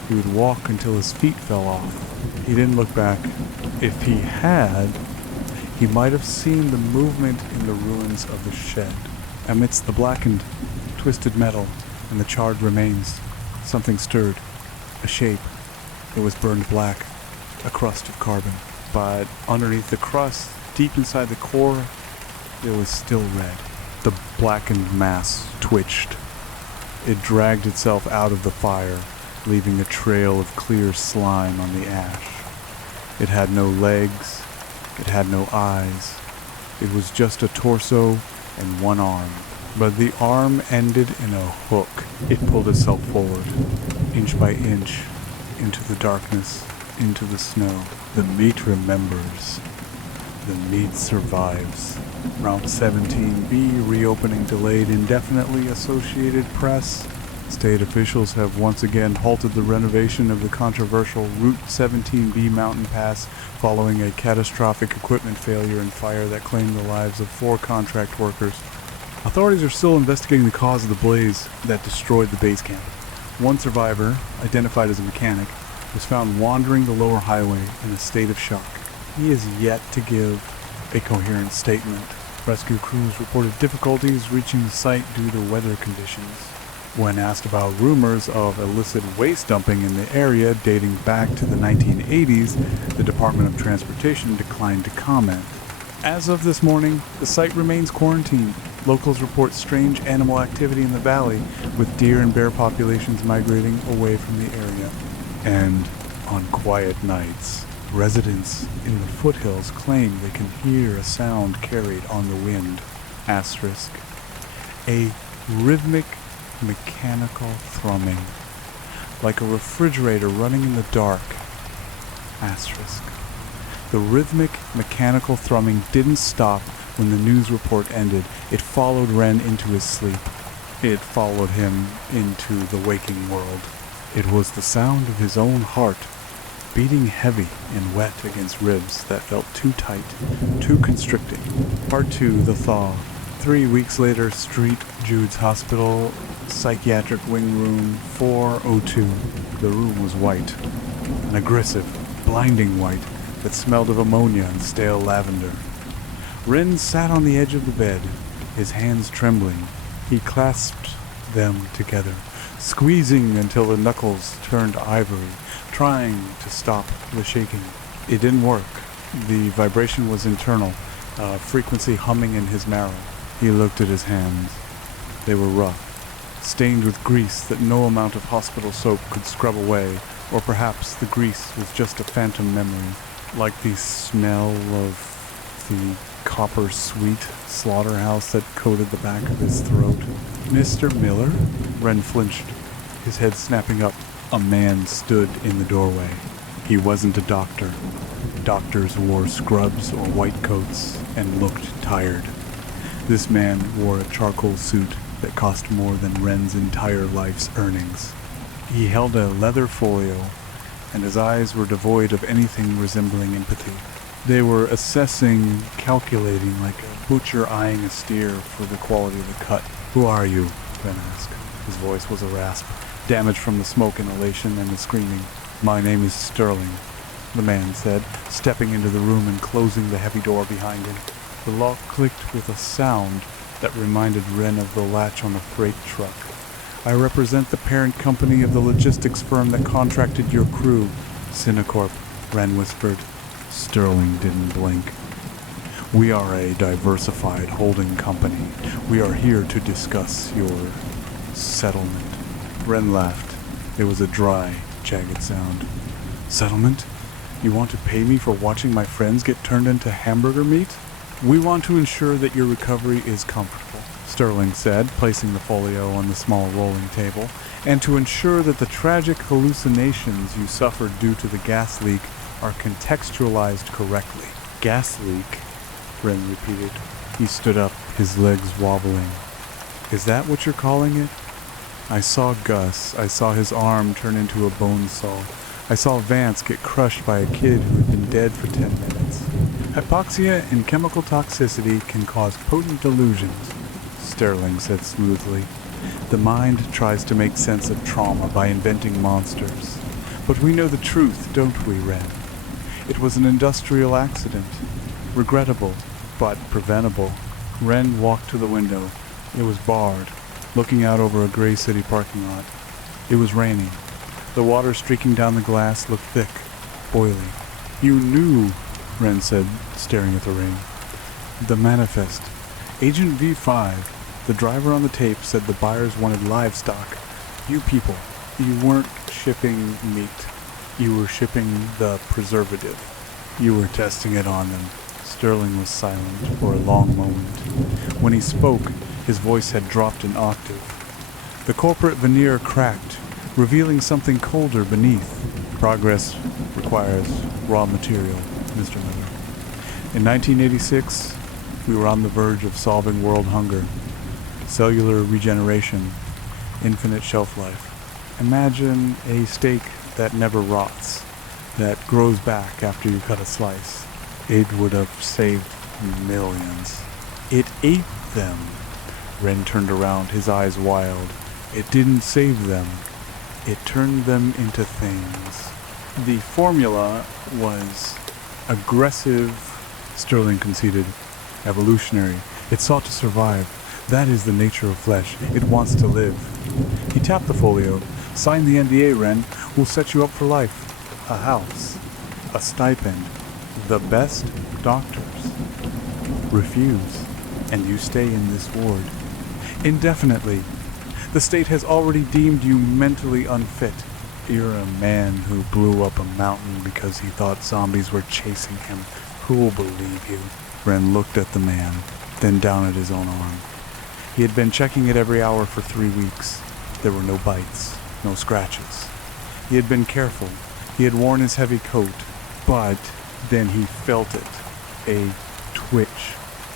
He would walk until his feet fell off. He didn't look back. If he had, he might have seen the movement in the ruins of the shed. Amidst the blackened, twisted metal and the charred remains, something stirred. A shape. It was burned black, a crust of carbon. But underneath the crust, deep inside the core, it was still red. The blackened mass twitched. It dragged itself out of the fire, leaving a trail of clear slime on the ash. It had no legs. It had no eyes. It was just a torso and one arm. But the arm ended in a hook. It pulled itself forward, inch by inch, into the darkness, into the snow. The meat remembers. The meat survives. Route 17B reopening delayed indefinitely. Associated Press. State officials have once again halted the renovation of the controversial Route 17B mountain pass following a catastrophic equipment failure and fire that claimed the lives of 4 contract workers. Authorities are still investigating the cause of the blaze that destroyed the base camp. One survivor, identified as a mechanic, was found wandering the lower highway in a state of shock. He is yet to give a coherent statement. Rescue crews reported difficulties reaching the site due to weather conditions. When asked about rumors of illicit waste dumping in the area dating back to the 1980s, the Department of Transportation declined to comment. As of this morning, the site remains quarantined. Locals report strange animal activity in the valley, with deer and bear populations migrating away from the area. And on quiet nights, residents in the foothills claim they can hear a sound carried on the wind. Asterisk. A rhythmic mechanical thrumming, like a refrigerator running in the dark. Asterisk. The rhythmic mechanical thrumming didn't stop when the news report ended. It followed Wren into his sleep. It followed him into the waking world. It was the sound of his own heart, beating heavy and wet against ribs that felt too tight, too constricting. Part 2, The Thaw. 3 weeks later, St. Jude's Hospital, Psychiatric Wing Room 402. The room was white, an aggressive, blinding white that smelled of ammonia and stale lavender. Wren sat on the edge of the bed, his hands trembling. He clasped them together, squeezing until the knuckles turned ivory, trying to stop the shaking. It didn't work. The vibration was internal, a frequency humming in his marrow. He looked at his hands. They were rough, stained with grease that no amount of hospital soap could scrub away, or perhaps the grease was just a phantom memory, like the smell of the copper sweet slaughterhouse that coated the back of his throat. Mr. Miller? Wren flinched, his head snapping up. A man stood in the doorway. He wasn't a doctor. Doctors wore scrubs or white coats and looked tired. This man wore a charcoal suit that cost more than Wren's entire life's earnings. He held a leather folio, and his eyes were devoid of anything resembling empathy. They were assessing, calculating, like a butcher eyeing a steer for the quality of the cut. "Who are you?" Wren asked. His voice was a rasp, damaged from the smoke inhalation and the screaming. "My name is Sterling," the man said, stepping into the room and closing the heavy door behind him. The lock clicked with a sound that reminded Wren of the latch on a freight truck. "I represent the parent company of the logistics firm that contracted your crew, Cinecorp," Wren whispered. Sterling didn't blink. "We are a diversified holding company. We are here to discuss your settlement." Wren laughed. It was a dry, jagged sound. "Settlement? You want to pay me for watching my friends get turned into hamburger meat?" "We want to ensure that your recovery is comfortable," Sterling said, placing the folio on the small rolling table, "and to ensure that the tragic hallucinations you suffered due to the gas leak are contextualized correctly." "Gas leak?" Wren repeated. He stood up, his legs wobbling. "Is that what you're calling it? I saw Gus. I saw his arm turn into a bone saw. I saw Vance get crushed by a kid who had been dead for 10 minutes. Hypoxia and chemical toxicity can cause potent delusions," Sterling said smoothly. "The mind tries to make sense of trauma by inventing monsters. But we know the truth, don't we, Wren? It was an industrial accident. Regrettable, but preventable." Wren walked to the window. It was barred, looking out over a gray city parking lot. It was raining. The water streaking down the glass looked thick, boiling. "You knew," Wren said, staring at the rain. "The manifest. Agent V5, the driver on the tape, said the buyers wanted livestock. You people, you weren't shipping meat. You were shipping the preservative. You were testing it on them." Sterling was silent for a long moment. When he spoke, his voice had dropped an octave. The corporate veneer cracked, revealing something colder beneath. Progress requires raw material, Mr. Miller. In 1986, we were on the verge of solving world hunger, cellular regeneration, infinite shelf life. Imagine a steak that never rots, that grows back after you cut a slice. It would have saved millions. It ate them. Ren turned around, his eyes wild. It didn't save them. It turned them into things. The formula was aggressive, Sterling conceded, evolutionary. It sought to survive. That is the nature of flesh. It wants to live. He tapped the folio. Sign the NDA, Ren. We'll set you up for life. A house. A stipend. The best doctors. Refuse, and you stay in this ward. Indefinitely. The state has already deemed you mentally unfit. You're a man who blew up a mountain because he thought zombies were chasing him. Who'll believe you? Ren looked at the man, then down at his own arm. He had been checking it every hour for 3 weeks. There were no bites, no scratches. He had been careful. He had worn his heavy coat, but then he felt it. A twitch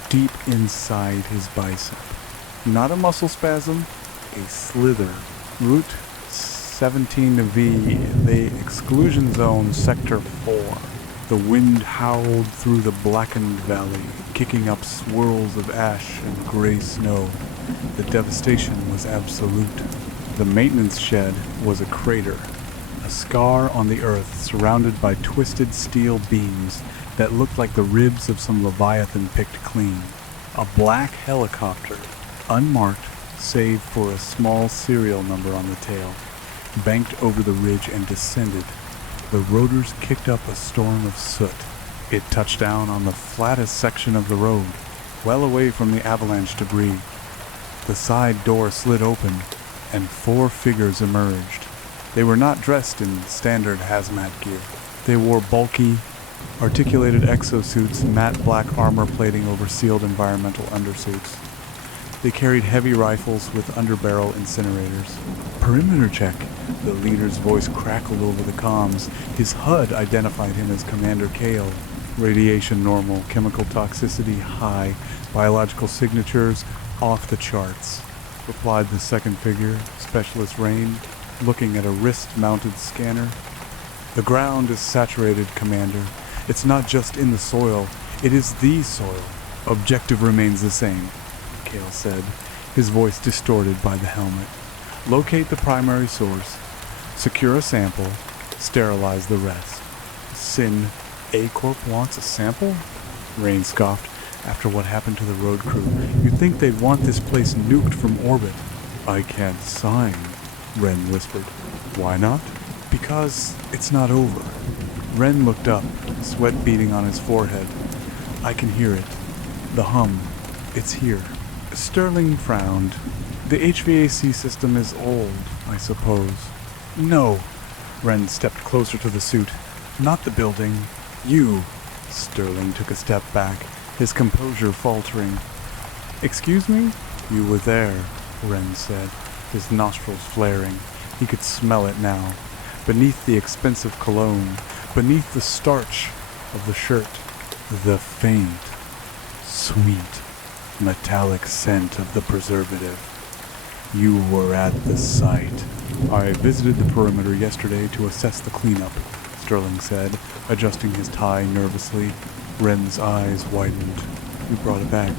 deep inside his bicep. Not a muscle spasm, a slither. Route 17V, the exclusion zone, Sector 4. The wind howled through the blackened valley, kicking up swirls of ash and gray snow. The devastation was absolute. The maintenance shed was a crater, a scar on the earth surrounded by twisted steel beams that looked like the ribs of some leviathan picked clean. A black helicopter, unmarked save for a small serial number on the tail, banked over the ridge and descended. The rotors kicked up a storm of soot. It touched down on the flattest section of the road, well away from the avalanche debris. The side door slid open, and 4 figures emerged. They were not dressed in standard hazmat gear. They wore bulky, articulated exosuits, matte black armor plating over sealed environmental undersuits. They carried heavy rifles with underbarrel incinerators. Perimeter check. The leader's voice crackled over the comms. His HUD identified him as Commander Kale. Radiation normal, chemical toxicity high, biological signatures off the charts, replied the second figure, Specialist Rain, looking at a wrist-mounted scanner. The ground is saturated, Commander. It's not just in the soil, it is the soil. Objective remains the same, Kale said, his voice distorted by the helmet. Locate the primary source, secure a sample, sterilize the rest. Sin, A-Corp wants a sample? Rain scoffed. After what happened to the road crew, you'd think they'd want this place nuked from orbit. I can't sign, Ren whispered. Why not? Because it's not over. Ren looked up, sweat beading on his forehead. I can hear it. The hum. It's here. Sterling frowned. The HVAC system is old, I suppose. No. Ren stepped closer to the suit. Not the building. You. Sterling took a step back, his composure faltering. Excuse me? You were there, Ren said, his nostrils flaring. He could smell it now. Beneath the expensive cologne, beneath the starch of the shirt, the faint, sweet, metallic scent of the preservative. You were at the site. I visited the perimeter yesterday to assess the cleanup, Sterling said, adjusting his tie nervously. Ren's eyes widened. You brought it back.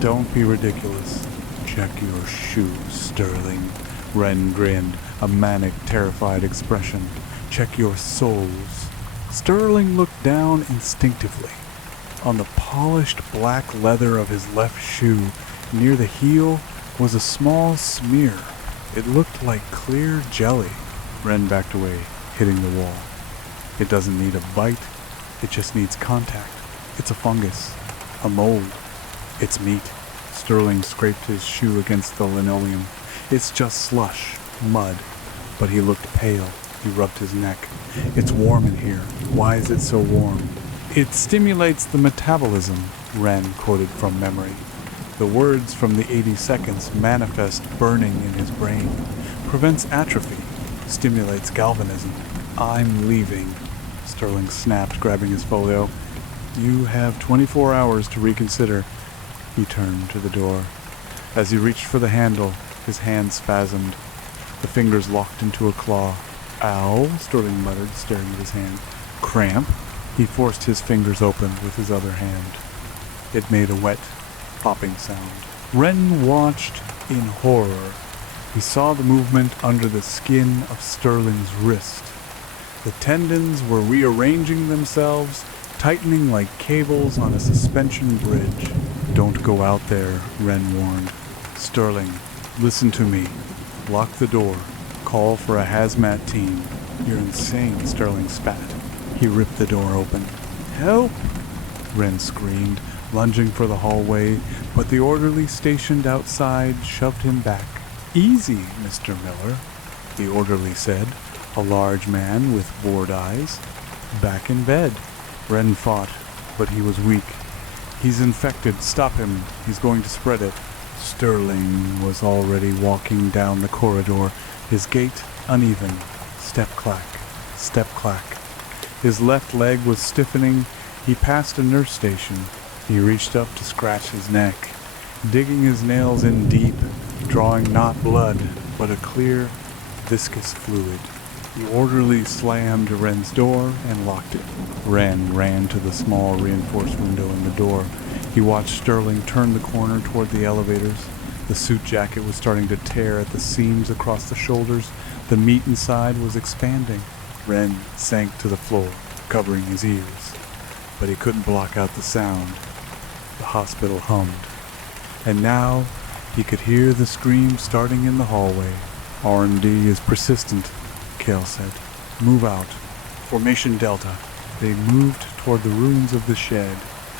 Don't be ridiculous. Check your shoes, Sterling. Ren grinned, a manic, terrified expression. Check your soles. Sterling looked down instinctively. On the polished black leather of his left shoe, near the heel, was a small smear. It looked like clear jelly. Ren backed away, hitting the wall. It doesn't need a bite. It just needs contact. It's a fungus. A mold. It's meat. Sterling scraped his shoe against the linoleum. It's just slush. Mud. But he looked pale. He rubbed his neck. It's warm in here. Why is it so warm? It stimulates the metabolism, Ren quoted from memory. The words from the 80 seconds manifest burning in his brain. Prevents atrophy. Stimulates galvanism. I'm leaving, Sterling snapped, grabbing his folio. You have 24 hours to reconsider. He turned to the door. As he reached for the handle, his hand spasmed. The fingers locked into a claw. Ow, Sterling muttered, staring at his hand. Cramp? He forced his fingers open with his other hand. It made a wet, popping sound. Wren watched in horror. He saw the movement under the skin of Sterling's wrist. The tendons were rearranging themselves, tightening like cables on a suspension bridge. Don't go out there, Wren warned. Sterling, listen to me. Lock the door. Call for a hazmat team. You're insane, Sterling spat. He ripped the door open. Help! Wren screamed, lunging for the hallway, but the orderly stationed outside shoved him back. Easy, Mr. Miller, the orderly said, a large man with bored eyes. Back in bed. Wren fought, but he was weak. He's infected. Stop him. He's going to spread it. Sterling was already walking down the corridor, his gait uneven. Step clack, step clack. His left leg was stiffening. He passed a nurse station. He reached up to scratch his neck, digging his nails in deep, drawing not blood, but a clear, viscous fluid. The orderly slammed Wren's door and locked it. Wren ran to the small reinforced window in the door. He watched Sterling turn the corner toward the elevators. The suit jacket was starting to tear at the seams across the shoulders. The meat inside was expanding. Wren sank to the floor, covering his ears. But he couldn't block out the sound. The hospital hummed. And now he could hear the scream starting in the hallway. R&D is persistent, Cale said. Move out. Formation Delta. They moved toward the ruins of the shed.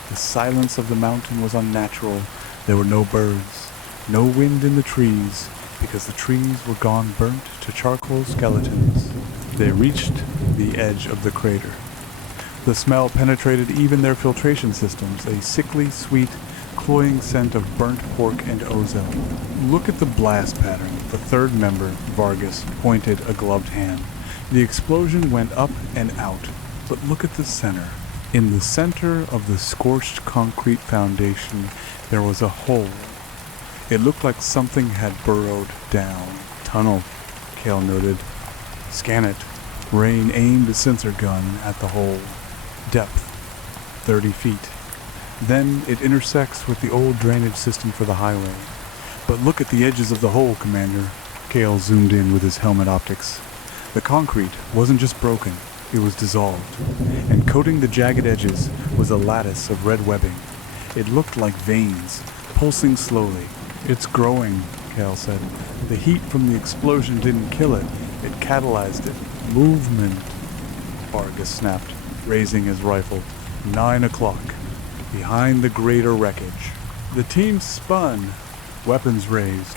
The silence of the mountain was unnatural. There were no birds, no wind in the trees, because the trees were gone burnt to charcoal skeletons. They reached the edge of the crater. The smell penetrated even their filtration systems, a sickly, sweet, cloying scent of burnt pork and ozone. Look at the blast pattern. The third member, Vargas, pointed a gloved hand. The explosion went up and out, but look at the center. In the center of the scorched concrete foundation, there was a hole. It looked like something had burrowed down. Tunnel, Cale noted. Scan it. Rain aimed a sensor gun at the hole. Depth, 30 feet. Then it intersects with the old drainage system for the highway. But look at the edges of the hole, Commander. Cale zoomed in with his helmet optics. The concrete wasn't just broken, it was dissolved. And coating the jagged edges was a lattice of red webbing. It looked like veins, pulsing slowly. It's growing, Cale said. The heat from the explosion didn't kill it, it catalyzed it. Movement, Vargas snapped, raising his rifle. 9 o'clock. Behind the greater wreckage. The team spun, weapons raised.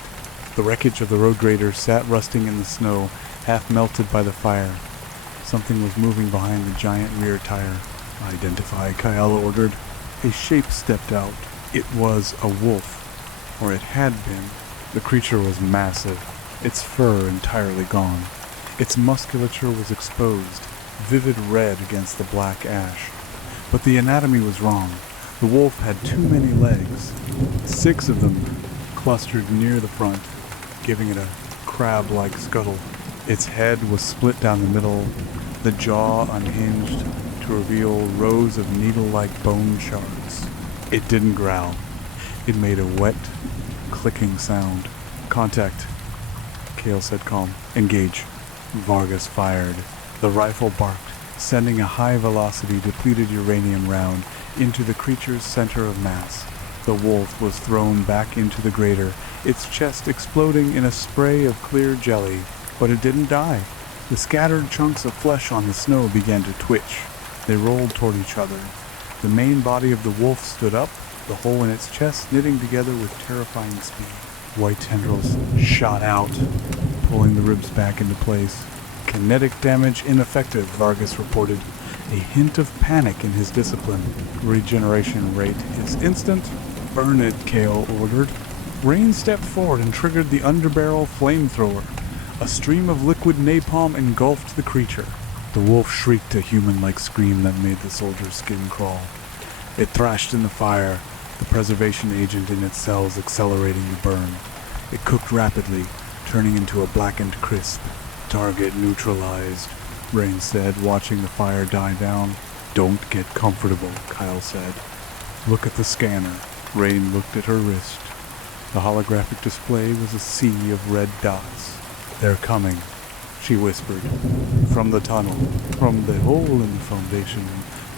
The wreckage of the road grader sat rusting in the snow, half melted by the fire. Something was moving behind the giant rear tire. Identify, Kyle ordered. A shape stepped out. It was a wolf, or it had been. The creature was massive, its fur entirely gone. Its musculature was exposed, vivid red against the black ash. But the anatomy was wrong. The wolf had too many legs, 6 of them clustered near the front, giving it a crab-like scuttle. Its head was split down the middle, the jaw unhinged to reveal rows of needle-like bone shards. It didn't growl. It made a wet, clicking sound. Contact, Cale said calm. Engage. Vargas fired. The rifle barked, sending a high-velocity depleted uranium round into the creature's center of mass. The wolf was thrown back into the grater, its chest exploding in a spray of clear jelly, but it didn't die. The scattered chunks of flesh on the snow began to twitch. They rolled toward each other. The main body of the wolf stood up, the hole in its chest knitting together with terrifying speed. White tendrils shot out, pulling the ribs back into place. Kinetic damage ineffective, Vargas reported. A hint of panic in his discipline. Regeneration rate is instant. Burn it, Cale ordered. Rain stepped forward and triggered the underbarrel flamethrower. A stream of liquid napalm engulfed the creature. The wolf shrieked a human-like scream that made the soldier's skin crawl. It thrashed in the fire, the preservation agent in its cells accelerating the burn. It cooked rapidly, turning into a blackened crisp. "Target neutralized," Rain said, watching the fire die down. "Don't get comfortable," Kyle said. "Look at the scanner." Rain looked at her wrist. The holographic display was a sea of red dots. "They're coming," she whispered. From the tunnel, from the hole in the foundation,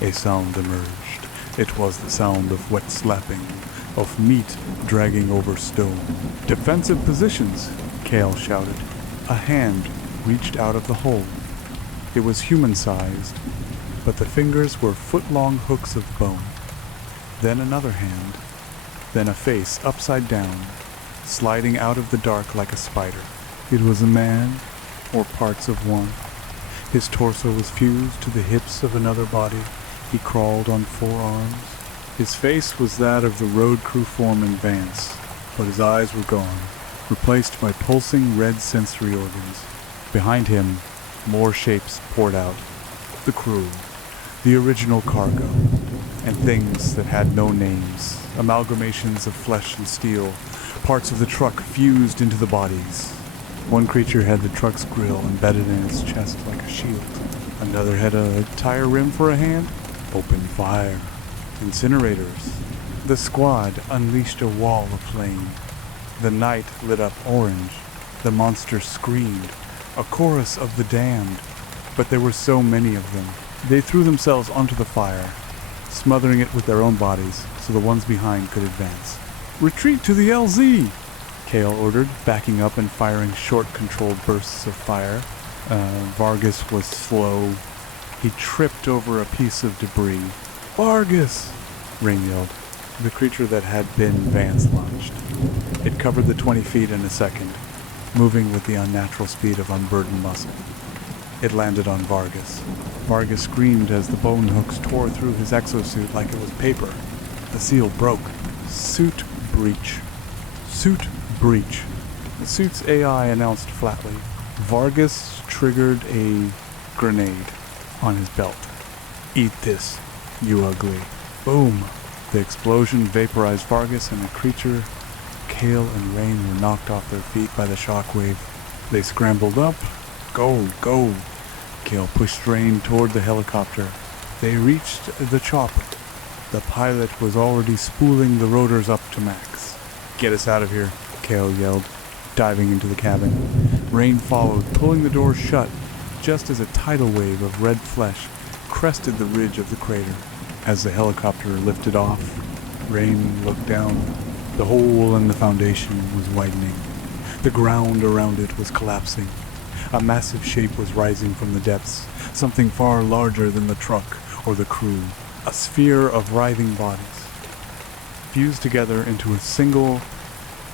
a sound emerged. It was the sound of wet slapping, of meat dragging over stone. "Defensive positions," Kale shouted. A hand reached out of the hole. It was human-sized, but the fingers were foot-long hooks of bone. Then another hand, then a face upside down, sliding out of the dark like a spider. It was a man, or parts of one. His torso was fused to the hips of another body. He crawled on 4 arms. His face was that of the road crew foreman Vance, but his eyes were gone, replaced by pulsing red sensory organs. Behind him, more shapes poured out. The crew, the original cargo, and things that had no names, amalgamations of flesh and steel, parts of the truck fused into the bodies. One creature had the truck's grill embedded in its chest like a shield. Another had a tire rim for a hand. Open fire. Incinerators. The squad unleashed a wall of flame. The night lit up orange. The monster screamed, a chorus of the damned. But there were so many of them. They threw themselves onto the fire, smothering it with their own bodies so the ones behind could advance. "Retreat to the LZ!" Kale ordered, backing up and firing short, controlled bursts of fire. Vargas was slow. He tripped over a piece of debris. "Vargas!" Rain yelled. The creature that had been Vance launched. It covered the 20 feet in a second, moving with the unnatural speed of unburdened muscle. It landed on Vargas. Vargas screamed as the bone hooks tore through his exosuit like it was paper. The seal broke. Suit breach. Suit breach. The suit's AI announced flatly. Vargas triggered a grenade on his belt. "Eat this, you ugly." Boom! The explosion vaporized Vargas and the creature. Kale and Rain were knocked off their feet by the shockwave. They scrambled up. "Go, go!" Kale pushed Rain toward the helicopter. They reached the chopper. The pilot was already spooling the rotors up to max. "Get us out of here," Kale yelled, diving into the cabin. Rain followed, pulling the door shut, just as a tidal wave of red flesh crested the ridge of the crater. As the helicopter lifted off, Rain looked down. The hole in the foundation was widening. The ground around it was collapsing. A massive shape was rising from the depths, something far larger than the truck or the crew. A sphere of writhing bodies, fused together into a single,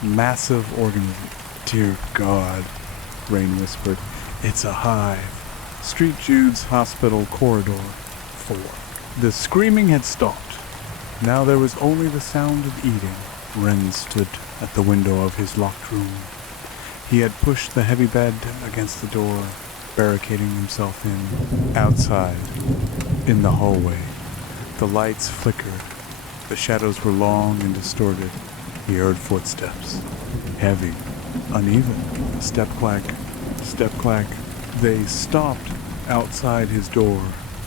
massive organism. "Dear God," Rain whispered. "It's a hive." Street Jude's hospital corridor 4. The screaming had stopped. Now there was only the sound of eating. Ren stood at the window of his locked room. He had pushed the heavy bed against the door, barricading himself in. Outside, in the hallway, the lights flickered. The shadows were long and distorted. He heard footsteps. Heavy, uneven. Step clack, step clack. They stopped outside his door.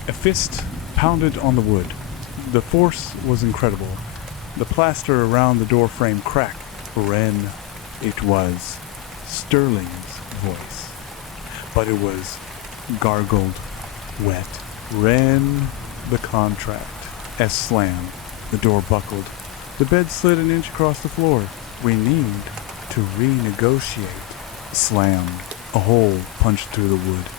A fist pounded on the wood. The force was incredible. The plaster around the door frame cracked. Ren, it was Sterling's voice. But it was gargled, wet. "Ren, the contract." S slammed. The door buckled. The bed slid an inch across the floor. "We need to renegotiate." Slammed. A hole punched through the wood.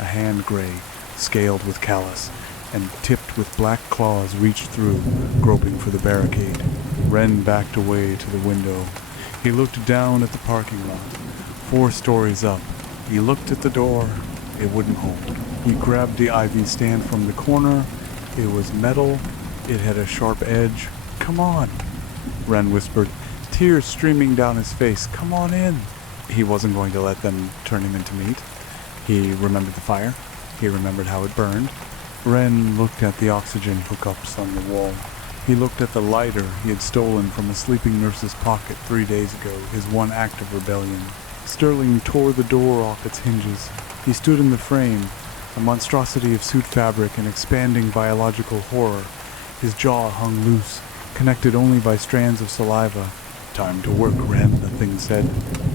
A hand gray, scaled with callus, and tipped with black claws reached through, groping for the barricade. Ren backed away to the window. He looked down at the parking lot, 4 stories up. He looked at the door. It wouldn't hold. He grabbed the IV stand from the corner. It was metal. It had a sharp edge. "Come on," Ren whispered, tears streaming down his face. "Come on in." He wasn't going to let them turn him into meat. He remembered the fire. He remembered how it burned. Ren looked at the oxygen hookups on the wall. He looked at the lighter he had stolen from a sleeping nurse's pocket 3 days ago, his one act of rebellion. Sterling tore the door off its hinges. He stood in the frame, a monstrosity of suit fabric and expanding biological horror. His jaw hung loose, connected only by strands of saliva. "Time to work, Ren," the thing said.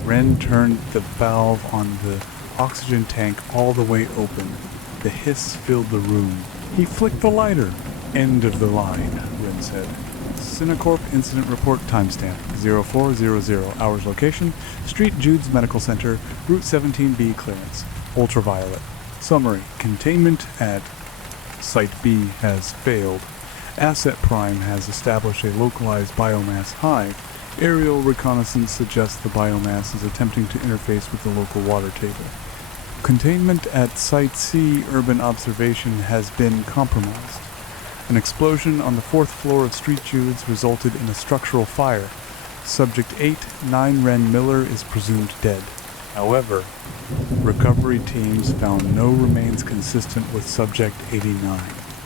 Ren turned the valve on the oxygen tank all the way open. The hiss filled the room. He flicked the lighter. "End of the line," Ren said. Cinecorp Incident Report timestamp 0400. Hours location, Street Jude's Medical Center, Route 17B clearance. Ultraviolet. Summary. Containment at Site B has failed. Asset Prime has established a localized biomass hive. Aerial reconnaissance suggests the biomass is attempting to interface with the local water table. Containment at Site C urban observation has been compromised. An explosion on the 4th floor of Street Jude's resulted in a structural fire. Subject 8, 9 Ren Miller, is presumed dead. However, recovery teams found no remains consistent with Subject 89.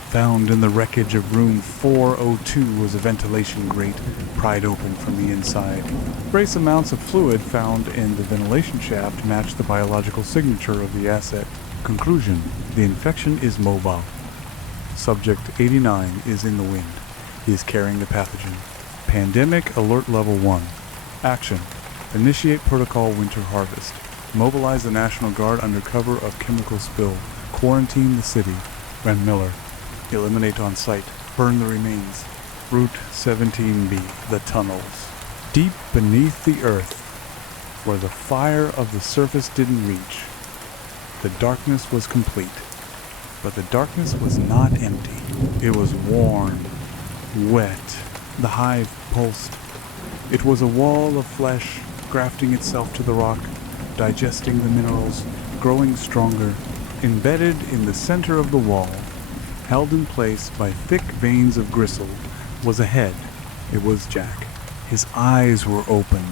Found in the wreckage of room 402 was a ventilation grate pried open from the inside. Trace amounts of fluid found in the ventilation shaft match the biological signature of the asset. Conclusion: the infection is mobile. Subject 89 is in the wind. He is carrying the pathogen. Pandemic Alert Level 1. Action: initiate Protocol Winter Harvest. Mobilize the National Guard under cover of chemical spill. Quarantine the city. Ren Miller. Eliminate on site. Burn the remains. Route 17B. The tunnels. Deep beneath the earth, where the fire of the surface didn't reach, the darkness was complete. But the darkness was not empty. It was warm, wet. The hive pulsed. It was a wall of flesh, grafting itself to the rock, digesting the minerals, growing stronger. Embedded in the center of the wall, held in place by thick veins of gristle, was a head. It was Jack. His eyes were open.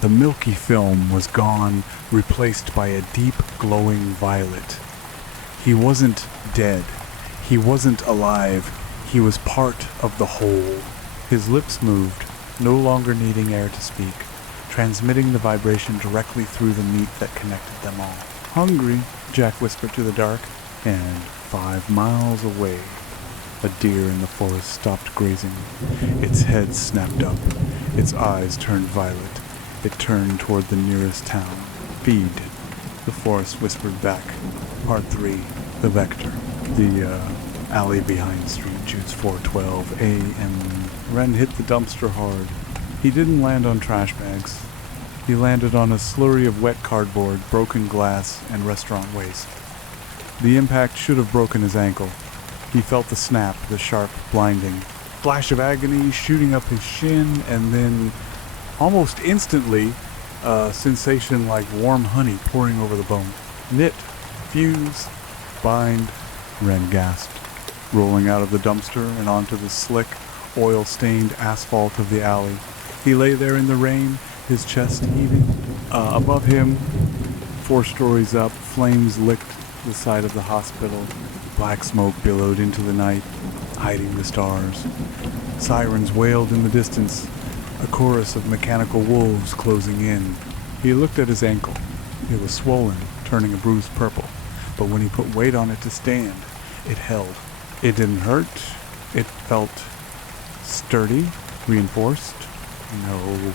The milky film was gone, replaced by a deep, glowing violet. He wasn't dead. He wasn't alive. He was part of the whole. His lips moved, no longer needing air to speak, transmitting the vibration directly through the meat that connected them all. "Hungry," Jack whispered to the dark, and 5 miles away, a deer in the forest stopped grazing. Its head snapped up. Its eyes turned violet. It turned toward the nearest town. "Feed," the forest whispered back. Part 3. The Vector. The alley behind Street Jude's 412 A.M. Ren hit the dumpster hard. He didn't land on trash bags. He landed on a slurry of wet cardboard, broken glass, and restaurant waste. The impact should have broken his ankle. He felt the snap, the sharp, blinding flash of agony shooting up his shin, and then, almost instantly, a sensation like warm honey pouring over the bone. "Knit, fuse, bind," Ren gasped, rolling out of the dumpster and onto the slick, oil-stained asphalt of the alley. He lay there in the rain, his chest heaving. Above him, 4 stories up, flames licked the side of the hospital. Black smoke billowed into the night, hiding the stars. Sirens wailed in the distance, a chorus of mechanical wolves closing in. He looked at his ankle. It was swollen, turning a bruise purple, but when he put weight on it to stand, it held. It didn't hurt. It felt sturdy, reinforced. "No,"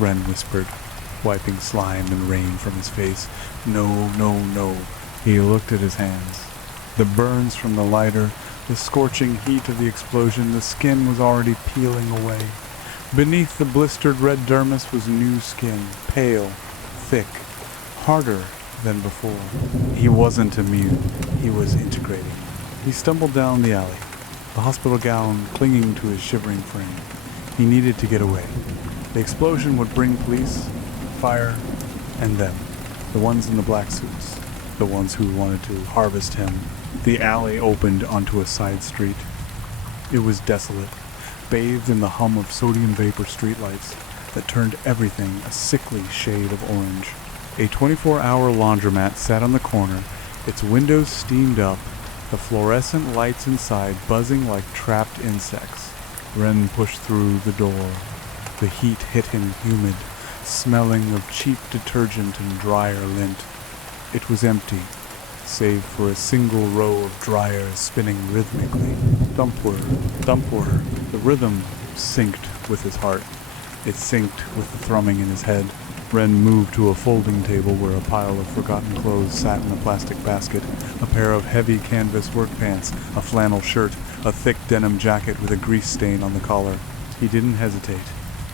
Ren whispered, wiping slime and rain from his face. "No, no, no." He looked at his hands. The burns from the lighter, the scorching heat of the explosion, the skin was already peeling away. Beneath the blistered red dermis was new skin, pale, thick, harder than before. He wasn't immune. He was integrating. He stumbled down the alley, the hospital gown clinging to his shivering frame. He needed to get away. The explosion would bring police, fire, and them. The ones in the black suits. The ones who wanted to harvest him. The alley opened onto a side street. It was desolate, bathed in the hum of sodium vapor streetlights that turned everything a sickly shade of orange. A 24-hour laundromat sat on the corner, Its windows steamed up, the fluorescent lights inside buzzing like trapped insects. Wren pushed through the door. The heat hit him humid, smelling of cheap detergent and dryer lint. It was empty, save for a single row of dryers spinning rhythmically. Thump-whir, thump-whir. The rhythm synced with his heart. It synced with the thrumming in his head. Wren moved to a folding table where a pile of forgotten clothes sat in a plastic basket, a pair of heavy canvas work pants, a flannel shirt, a thick denim jacket with a grease stain on the collar. He didn't hesitate.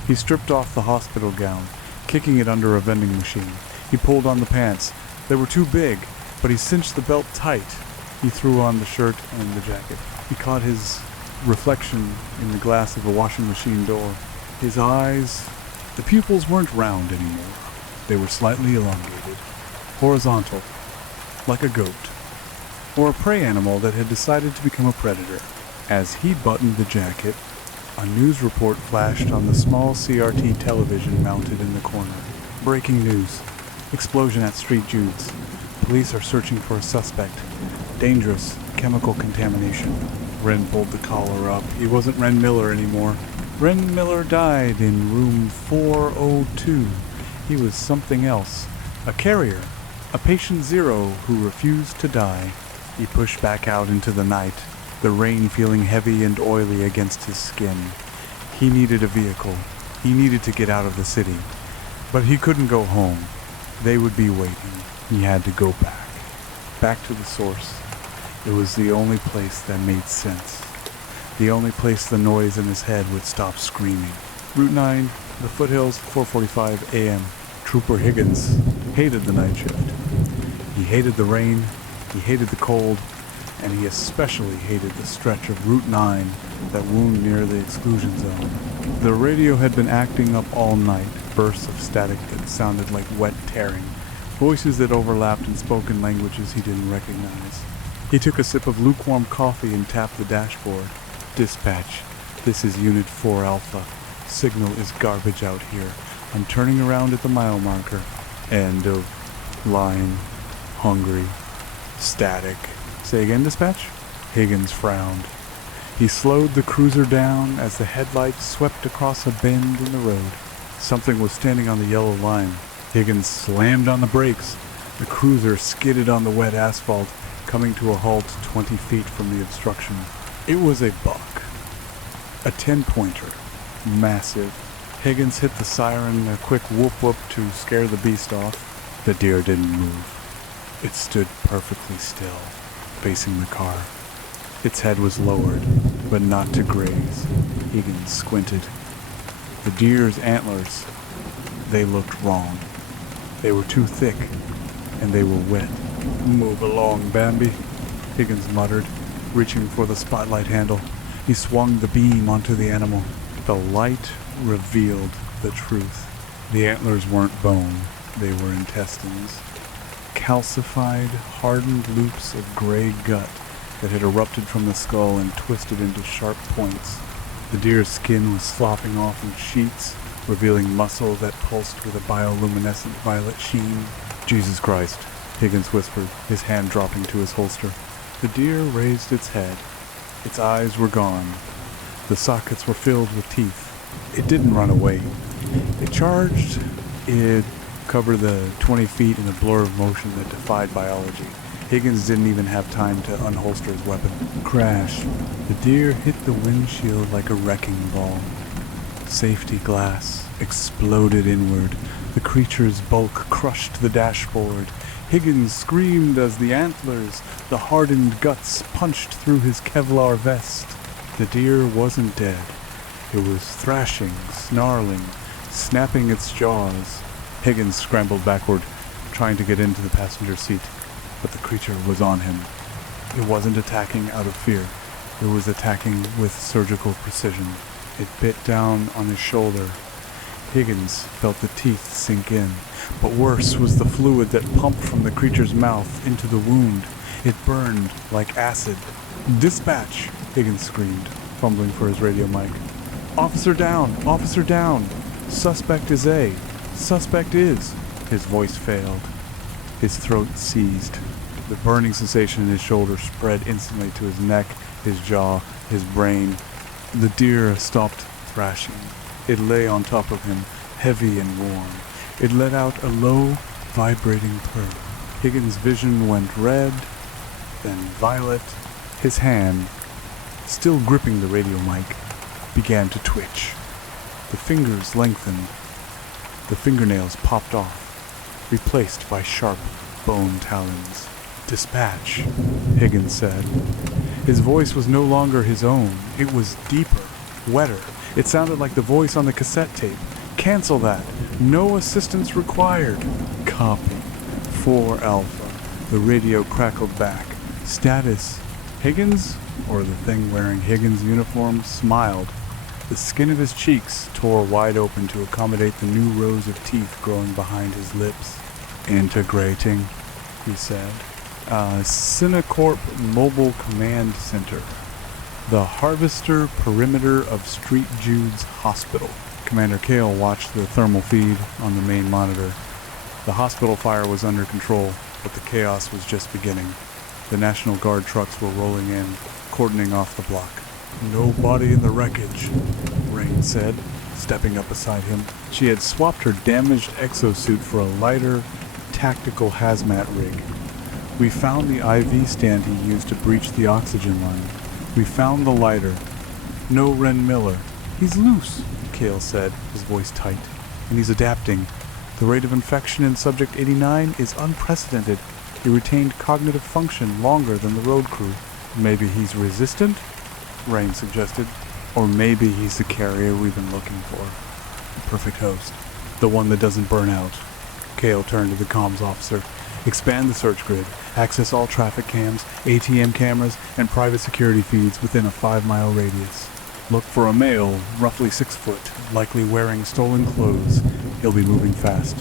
He stripped off the hospital gown, kicking it under a vending machine. He pulled on the pants. They were too big, but he cinched the belt tight. He threw on the shirt and the jacket. He caught his reflection in the glass of a washing machine door. His eyes, the pupils weren't round anymore. They were slightly elongated, horizontal, like a goat, or a prey animal that had decided to become a predator. As he buttoned the jacket, a news report flashed on the small CRT television mounted in the corner. Breaking news. Explosion at Street Jude's. Police are searching for a suspect. Dangerous chemical contamination. Wren pulled the collar up. He wasn't Wren Miller anymore. Wren Miller died in room 402. He was something else. A carrier. A patient zero who refused to die. He pushed back out into the night, the rain feeling heavy and oily against his skin. He needed a vehicle. He needed to get out of the city. But he couldn't go home. They would be waiting. He had to go back. Back to the source. It was the only place that made sense. The only place the noise in his head would stop screaming. Route 9, the foothills, 4:45 a.m. Trooper Higgins hated the night shift. He hated the rain, he hated the cold, and he especially hated the stretch of Route 9 that wound near the exclusion zone. The radio had been acting up all night, bursts of static that sounded like wet tearing, voices that overlapped in spoken languages he didn't recognize. He took a sip of lukewarm coffee and tapped the dashboard. Dispatch, this is Unit 4 Alpha. Signal is garbage out here. I'm turning around at the mile marker. End of line. Hungry. Static. Say again, dispatch? Higgins frowned. He slowed the cruiser down as the headlights swept across a bend in the road. Something was standing on the yellow line. Higgins slammed on the brakes. The cruiser skidded on the wet asphalt, coming to a halt 20 feet from the obstruction. It was a buck. A 10-pointer. Massive. Higgins hit the siren a quick whoop-whoop to scare the beast off. The deer didn't move. It stood perfectly still, facing the car. Its head was lowered, but not to graze. Higgins squinted. The deer's antlers, they looked wrong. They were too thick, and they were wet. Move along, Bambi, Higgins muttered, reaching for the spotlight handle. He swung the beam onto the animal. The light revealed the truth. The antlers weren't bone, they were intestines. Calcified, hardened loops of gray gut that had erupted from the skull and twisted into sharp points. The deer's skin was slopping off in sheets, revealing muscle that pulsed with a bioluminescent violet sheen. Jesus Christ, Higgins whispered, his hand dropping to his holster. The deer raised its head. Its eyes were gone. The sockets were filled with teeth. It didn't run away. It charged. It covered the 20 feet in a blur of motion that defied biology. Higgins didn't even have time to unholster his weapon. Crash. The deer hit the windshield like a wrecking ball. Safety glass exploded inward. The creature's bulk crushed the dashboard. Higgins screamed as the antlers, the hardened guts, punched through his Kevlar vest. The deer wasn't dead. It was thrashing, snarling, snapping its jaws. Higgins scrambled backward, trying to get into the passenger seat, but the creature was on him. It wasn't attacking out of fear. It was attacking with surgical precision. It bit down on his shoulder. Higgins felt the teeth sink in, but worse was the fluid that pumped from the creature's mouth into the wound. It burned like acid. Dispatch! Higgins screamed, fumbling for his radio mic. Officer down! Officer down! Suspect is A. Suspect is. His voice failed. His throat seized. The burning sensation in his shoulder spread instantly to his neck, his jaw, his brain. The deer stopped thrashing. It lay on top of him, heavy and warm. It let out a low, vibrating purr. Higgins' vision went red, then violet. His hand, still gripping the radio mic, began to twitch. The fingers lengthened. The fingernails popped off, replaced by sharp bone talons. "Dispatch," Higgins said. His voice was no longer his own. It was deeper, wetter. It sounded like the voice on the cassette tape. "Cancel that. No assistance required." "Copy. 4 Alpha." The radio crackled back. "Status." Higgins, or the thing wearing Higgins' uniform, smiled. The skin of his cheeks tore wide open to accommodate the new rows of teeth growing behind his lips. "Integrating," he said. "Cinecorp Mobile Command Center. The Harvester Perimeter of St. Jude's Hospital." Commander Cale watched the thermal feed on the main monitor. The hospital fire was under control, but the chaos was just beginning. The National Guard trucks were rolling in, cordoning off the block. "No body in the wreckage," Rain said, stepping up beside him. She had swapped her damaged exosuit for a lighter, tactical hazmat rig. "We found the IV stand he used to breach the oxygen line. We found the lighter. No Ren Miller. He's loose," Cale said, his voice tight. "And he's adapting. The rate of infection in Subject 89 is unprecedented. He retained cognitive function longer than the road crew." "Maybe he's resistant?" Rain suggested. "Or maybe he's the carrier we've been looking for. The perfect host. The one that doesn't burn out." Cale turned to the comms officer. "Expand the search grid. Access all traffic cams, ATM cameras, and private security feeds within a 5-mile radius. Look for a male, roughly 6 foot, likely wearing stolen clothes. He'll be moving fast."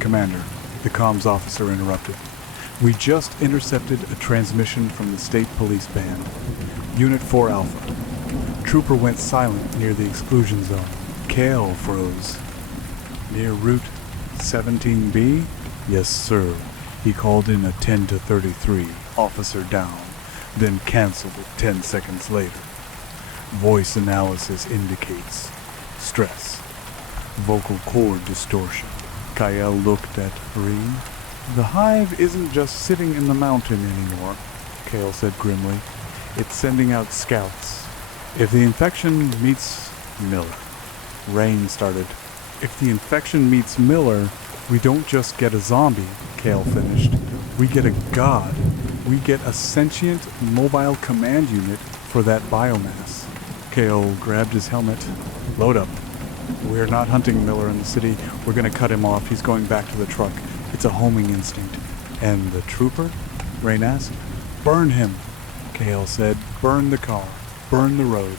"Commander," the comms officer interrupted. "We just intercepted a transmission from the state police band. Unit 4 Alpha. Trooper went silent near the exclusion zone." Cale froze. "Near Route 17B? "Yes, sir. He called in a 10 to 33, officer down, then canceled it 10 seconds later. Voice analysis indicates stress, vocal cord distortion." Kyle looked at Reen. "The hive isn't just sitting in the mountain anymore," Cale said grimly. "It's sending out scouts. If the infection meets Miller." Rain started. "If the infection meets Miller, we don't just get a zombie," Cale finished. "We get a god. We get a sentient mobile command unit for that biomass." Cale grabbed his helmet. "Load up. We're not hunting Miller in the city. We're going to cut him off. He's going back to the truck. It's a homing instinct." "And the trooper?" Rain asked. "Burn him," Cale said. "Burn the car. Burn the road.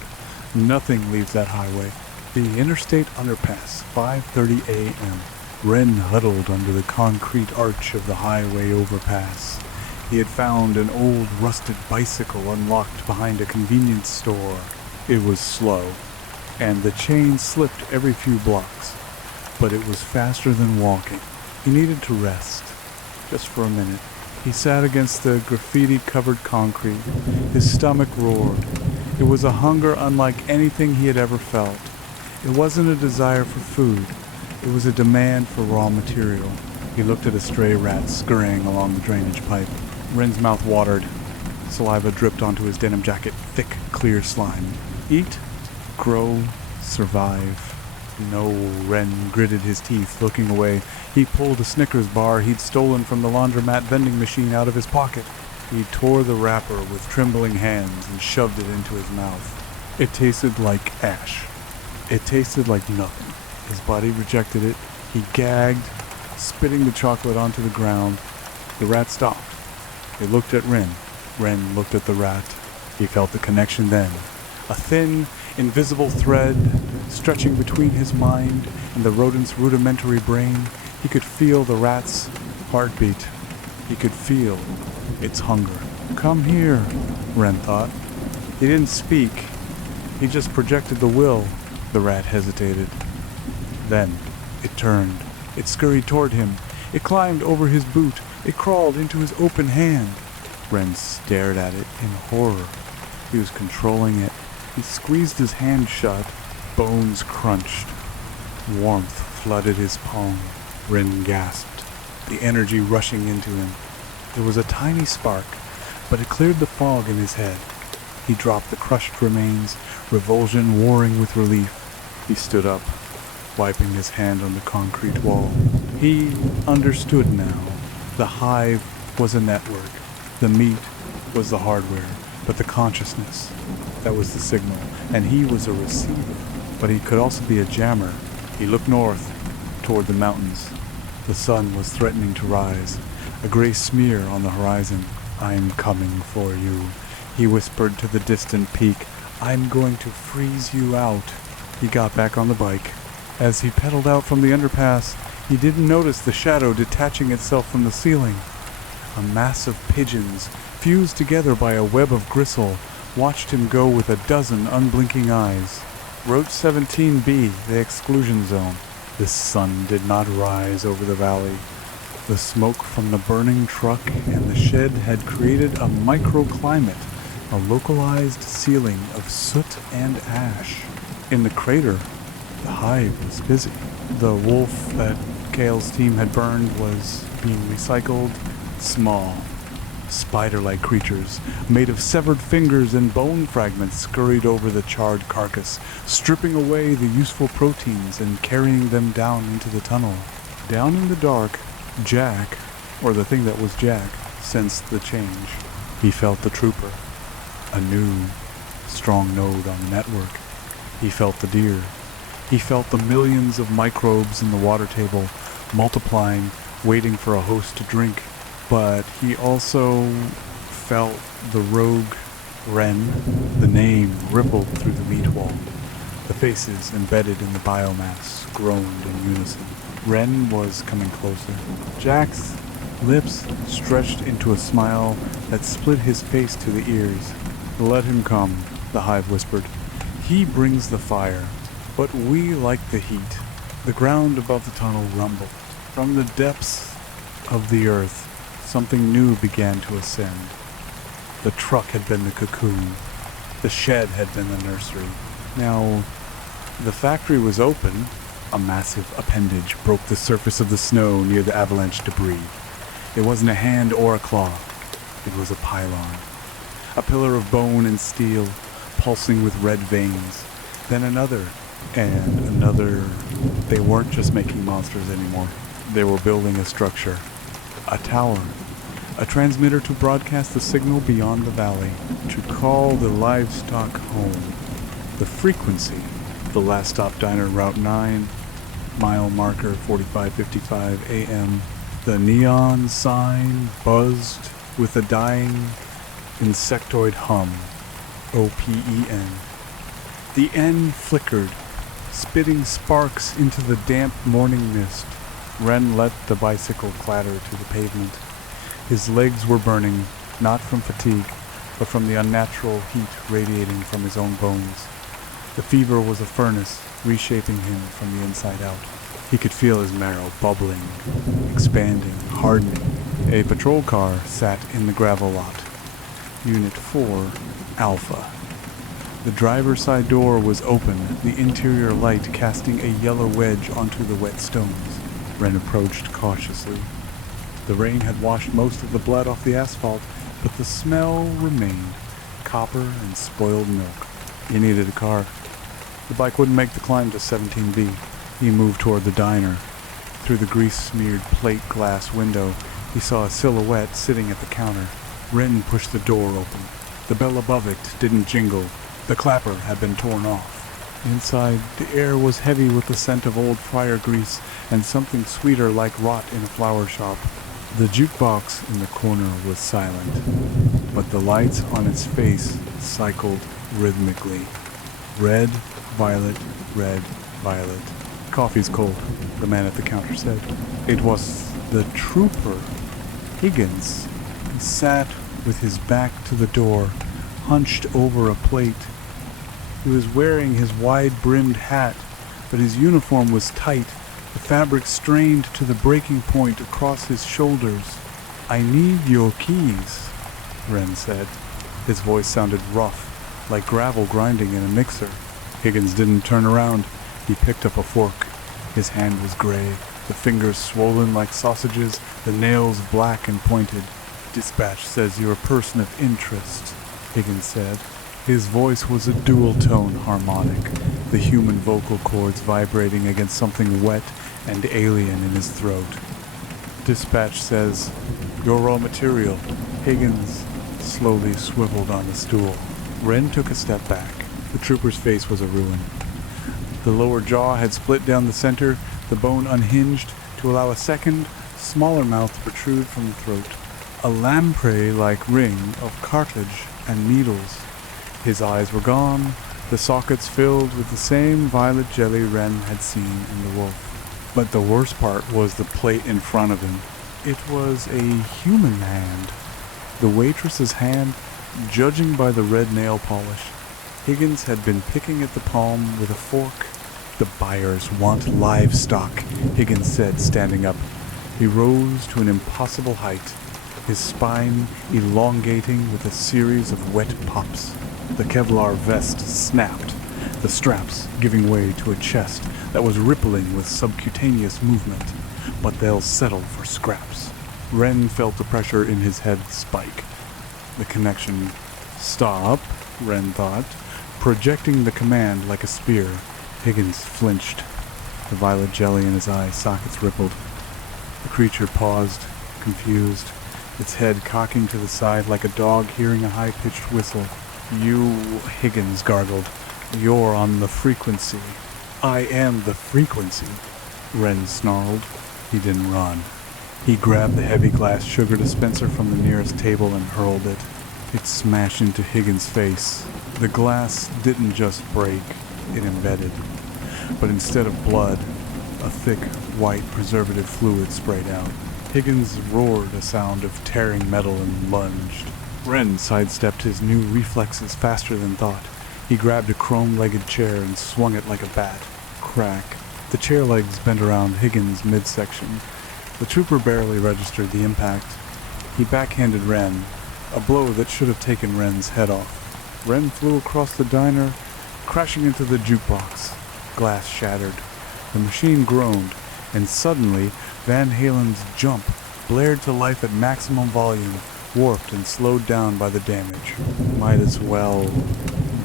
Nothing leaves that highway." The interstate underpass, 5:30 a.m. Ren huddled under the concrete arch of the highway overpass. He had found an old rusted bicycle unlocked behind a convenience store. It was slow, and the chain slipped every few blocks, but it was faster than walking. He needed to rest, just for a minute. He sat against the graffiti-covered concrete. His stomach roared. It was a hunger unlike anything he had ever felt. It wasn't a desire for food. It was a demand for raw material. He looked at a stray rat scurrying along the drainage pipe. Ren's mouth watered. Saliva dripped onto his denim jacket, thick, clear slime. Eat, grow, survive. No, Ren gritted his teeth, looking away. He pulled a Snickers bar he'd stolen from the laundromat vending machine out of his pocket. He tore the wrapper with trembling hands and shoved it into his mouth. It tasted like ash. It tasted like nothing. His body rejected it. He gagged, spitting the chocolate onto the ground. The rat stopped. He looked at Ren. Ren looked at the rat. He felt the connection then. A thin, invisible thread stretching between his mind and the rodent's rudimentary brain. He could feel the rat's heartbeat. He could feel its hunger. "Come here," Ren thought. He didn't speak. He just projected the will. The rat hesitated. Then it turned. It scurried toward him. It climbed over his boot. It crawled into his open hand. Ren stared at it in horror. He was controlling it. He squeezed his hand shut. Bones crunched. Warmth flooded his palm. Ren gasped, the energy rushing into him. There was a tiny spark, but it cleared the fog in his head. He dropped the crushed remains, revulsion warring with relief. He stood up, wiping his hand on the concrete wall. He understood now. The hive was a network. The meat was the hardware, but the consciousness, that was the signal, and he was a receiver. But he could also be a jammer. He looked north, toward the mountains. The sun was threatening to rise, a gray smear on the horizon. "I'm coming for you," he whispered to the distant peak. "I'm going to freeze you out." He got back on the bike. As he pedaled out from the underpass, he didn't notice the shadow detaching itself from the ceiling. A mass of pigeons, fused together by a web of gristle, watched him go with a dozen unblinking eyes. Route 17B, the exclusion zone. The sun did not rise over the valley. The smoke from the burning truck and the shed had created a microclimate, a localized ceiling of soot and ash. In the crater, the hive was busy. The wolf that Kale's team had burned was being recycled. Small, spider-like creatures made of severed fingers and bone fragments scurried over the charred carcass, stripping away the useful proteins and carrying them down into the tunnel. Down in the dark, Jack, or the thing that was Jack, sensed the change. He felt the trooper, a new, strong node on the network. He felt the deer. He felt the millions of microbes in the water table, multiplying, waiting for a host to drink. But he also felt the rogue Ren. The name rippled through the meat wall. The faces embedded in the biomass groaned in unison. Ren was coming closer. Jack's lips stretched into a smile that split his face to the ears. "Let him come," the hive whispered. "He brings the fire, but we like the heat." The ground above the tunnel rumbled. From the depths of the earth, something new began to ascend. The truck had been the cocoon. The shed had been the nursery. Now, the factory was open. A massive appendage broke the surface of the snow near the avalanche debris. It wasn't a hand or a claw. It was a pylon. A pillar of bone and steel, pulsing with red veins. Then another, and another. They weren't just making monsters anymore. They were building a structure. A tower. A transmitter to broadcast the signal beyond the valley. To call the livestock home. The frequency. The last stop diner, Route 9. Mile marker 4555 AM. The neon sign buzzed with a dying insectoid hum. OPEN. The N flickered, spitting sparks into the damp morning mist. Ren let the bicycle clatter to the pavement. His legs were burning, not from fatigue, but from the unnatural heat radiating from his own bones. The fever was a furnace, reshaping him from the inside out. He could feel his marrow bubbling, expanding, hardening. A patrol car sat in the gravel lot. Unit 4, Alpha. The driver's side door was open, the interior light casting a yellow wedge onto the wet stones. Ren approached cautiously. The rain had washed most of the blood off the asphalt, but the smell remained. Copper and spoiled milk. He needed a car. The bike wouldn't make the climb to 17B. He moved toward the diner. Through the grease-smeared plate glass window, he saw a silhouette sitting at the counter. Ren pushed the door open. The bell above it didn't jingle. The clapper had been torn off. Inside, the air was heavy with the scent of old fryer grease and something sweeter like rot in a flower shop. The jukebox in the corner was silent, but the lights on its face cycled rhythmically. Red, violet, red, violet. "Coffee's cold," the man at the counter said. It was the trooper, Higgins. He sat with his back to the door, hunched over a plate. He was wearing his wide-brimmed hat, but his uniform was tight, the fabric strained to the breaking point across his shoulders. "I need your keys." Wren said. His voice sounded rough, like gravel grinding in a mixer. Higgins didn't turn around. He picked up a fork. His hand was gray, the fingers swollen like sausages, the nails black and pointed. "Dispatch says you're a person of interest," Higgins said. His voice was a dual-tone harmonic, the human vocal cords vibrating against something wet and alien in his throat. "Dispatch says you're raw material." Higgins slowly swiveled on the stool. Wren took a step back. The trooper's face was a ruin. The lower jaw had split down the center, the bone unhinged to allow a second, smaller mouth to protrude from the throat. A lamprey-like ring of cartilage and needles. His eyes were gone, the sockets filled with the same violet jelly Wren had seen in the wolf. But the worst part was the plate in front of him. It was a human hand. The waitress's hand, judging by the red nail polish. Higgins had been picking at the palm with a fork. "The buyers want livestock," Higgins said, standing up. He rose to an impossible height, his spine elongating with a series of wet pops. The Kevlar vest snapped, the straps giving way to a chest that was rippling with subcutaneous movement. But they'll settle for scraps. Wren felt the pressure in his head spike. The connection. "Stop," Wren thought, projecting the command like a spear. Higgins flinched. The violet jelly in his eye sockets rippled. The creature paused, confused, its head cocking to the side like a dog hearing a high-pitched whistle. "You," Higgins gargled, "you're on the frequency." "I am the frequency," Wren snarled. He didn't run. He grabbed the heavy glass sugar dispenser from the nearest table and hurled it. It smashed into Higgins' face. The glass didn't just break, it embedded. But instead of blood, a thick, white preservative fluid sprayed out. Higgins roared a sound of tearing metal and lunged. Wren sidestepped his new reflexes faster than thought. He grabbed a chrome-legged chair and swung it like a bat. Crack. The chair legs bent around Higgins' midsection. The trooper barely registered the impact. He backhanded Wren, a blow that should have taken Wren's head off. Wren flew across the diner, crashing into the jukebox. Glass shattered. The machine groaned, and suddenly Van Halen's Jump blared to life at maximum volume, warped and slowed down by the damage. Might as well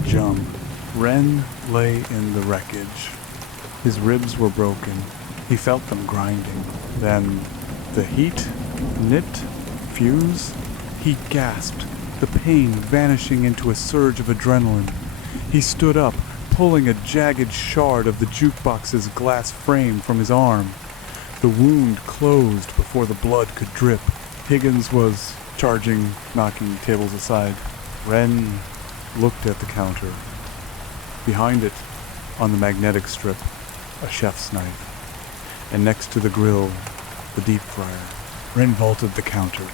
jump. Wren lay in the wreckage. His ribs were broken. He felt them grinding. Then the heat, nipped, fuse. He gasped, the pain vanishing into a surge of adrenaline. He stood up, pulling a jagged shard of the jukebox's glass frame from his arm. The wound closed before the blood could drip. Higgins was charging, knocking tables aside. Wren looked at the counter. Behind it, on the magnetic strip, a chef's knife. And next to the grill, the deep fryer. Wren vaulted the counter.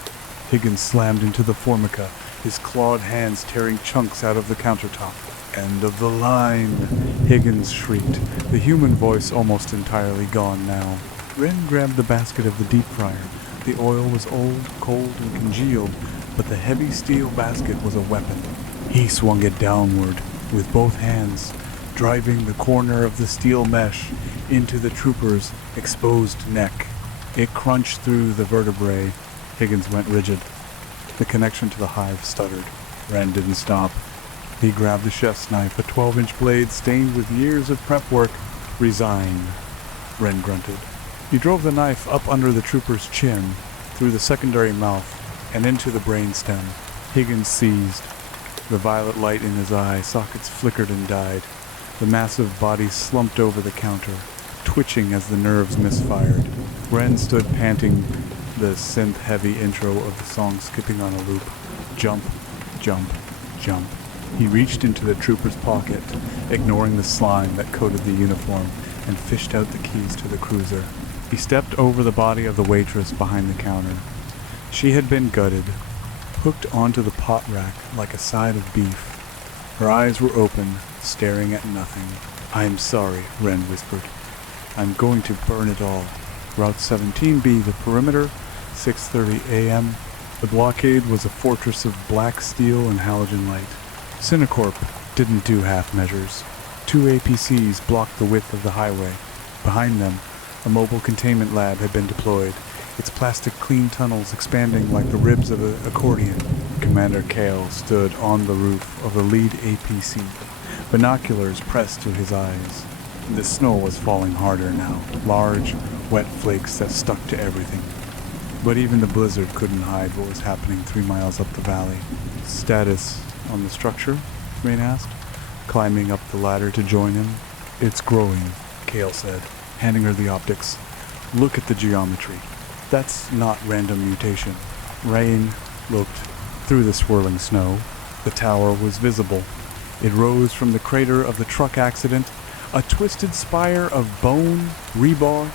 Higgins slammed into the formica, his clawed hands tearing chunks out of the countertop. "End of the line!" Higgins shrieked, the human voice almost entirely gone now. Wren grabbed the basket of the deep fryer. The oil was old, cold, and congealed, but the heavy steel basket was a weapon. He swung it downward with both hands, driving the corner of the steel mesh into the trooper's exposed neck. It crunched through the vertebrae. Higgins went rigid. The connection to the hive stuttered. Wren didn't stop. He grabbed the chef's knife, a 12-inch blade stained with years of prep work. "Resign," Wren grunted. He drove the knife up under the trooper's chin, through the secondary mouth, and into the brainstem. Higgins seized. The violet light in his eye sockets flickered and died. The massive body slumped over the counter, twitching as the nerves misfired. Wren stood panting, the synth-heavy intro of the song skipping on a loop. Jump, jump, jump. He reached into the trooper's pocket, ignoring the slime that coated the uniform, and fished out the keys to the cruiser. He stepped over the body of the waitress behind the counter. She had been gutted, hooked onto the pot rack like a side of beef. Her eyes were open, staring at nothing. "I'm sorry," Wren whispered. "I'm going to burn it all. Route 17B, the perimeter, 6:30 a.m. The blockade was a fortress of black steel and halogen light. Cinecorp didn't do half measures. 2 APCs blocked the width of the highway. Behind them, a mobile containment lab had been deployed, its plastic clean tunnels expanding like the ribs of an accordion. Commander Kale stood on the roof of the lead APC, binoculars pressed to his eyes. The snow was falling harder now, large, wet flakes that stuck to everything. But even the blizzard couldn't hide what was happening 3 miles up the valley. Status on the structure? Rain asked, climbing up the ladder to join him. It's growing, Kale said, handing her the optics. Look at the geometry. That's not random mutation. Rain looked through the swirling snow. The tower was visible. It rose from the crater of the truck accident, a twisted spire of bone, rebar,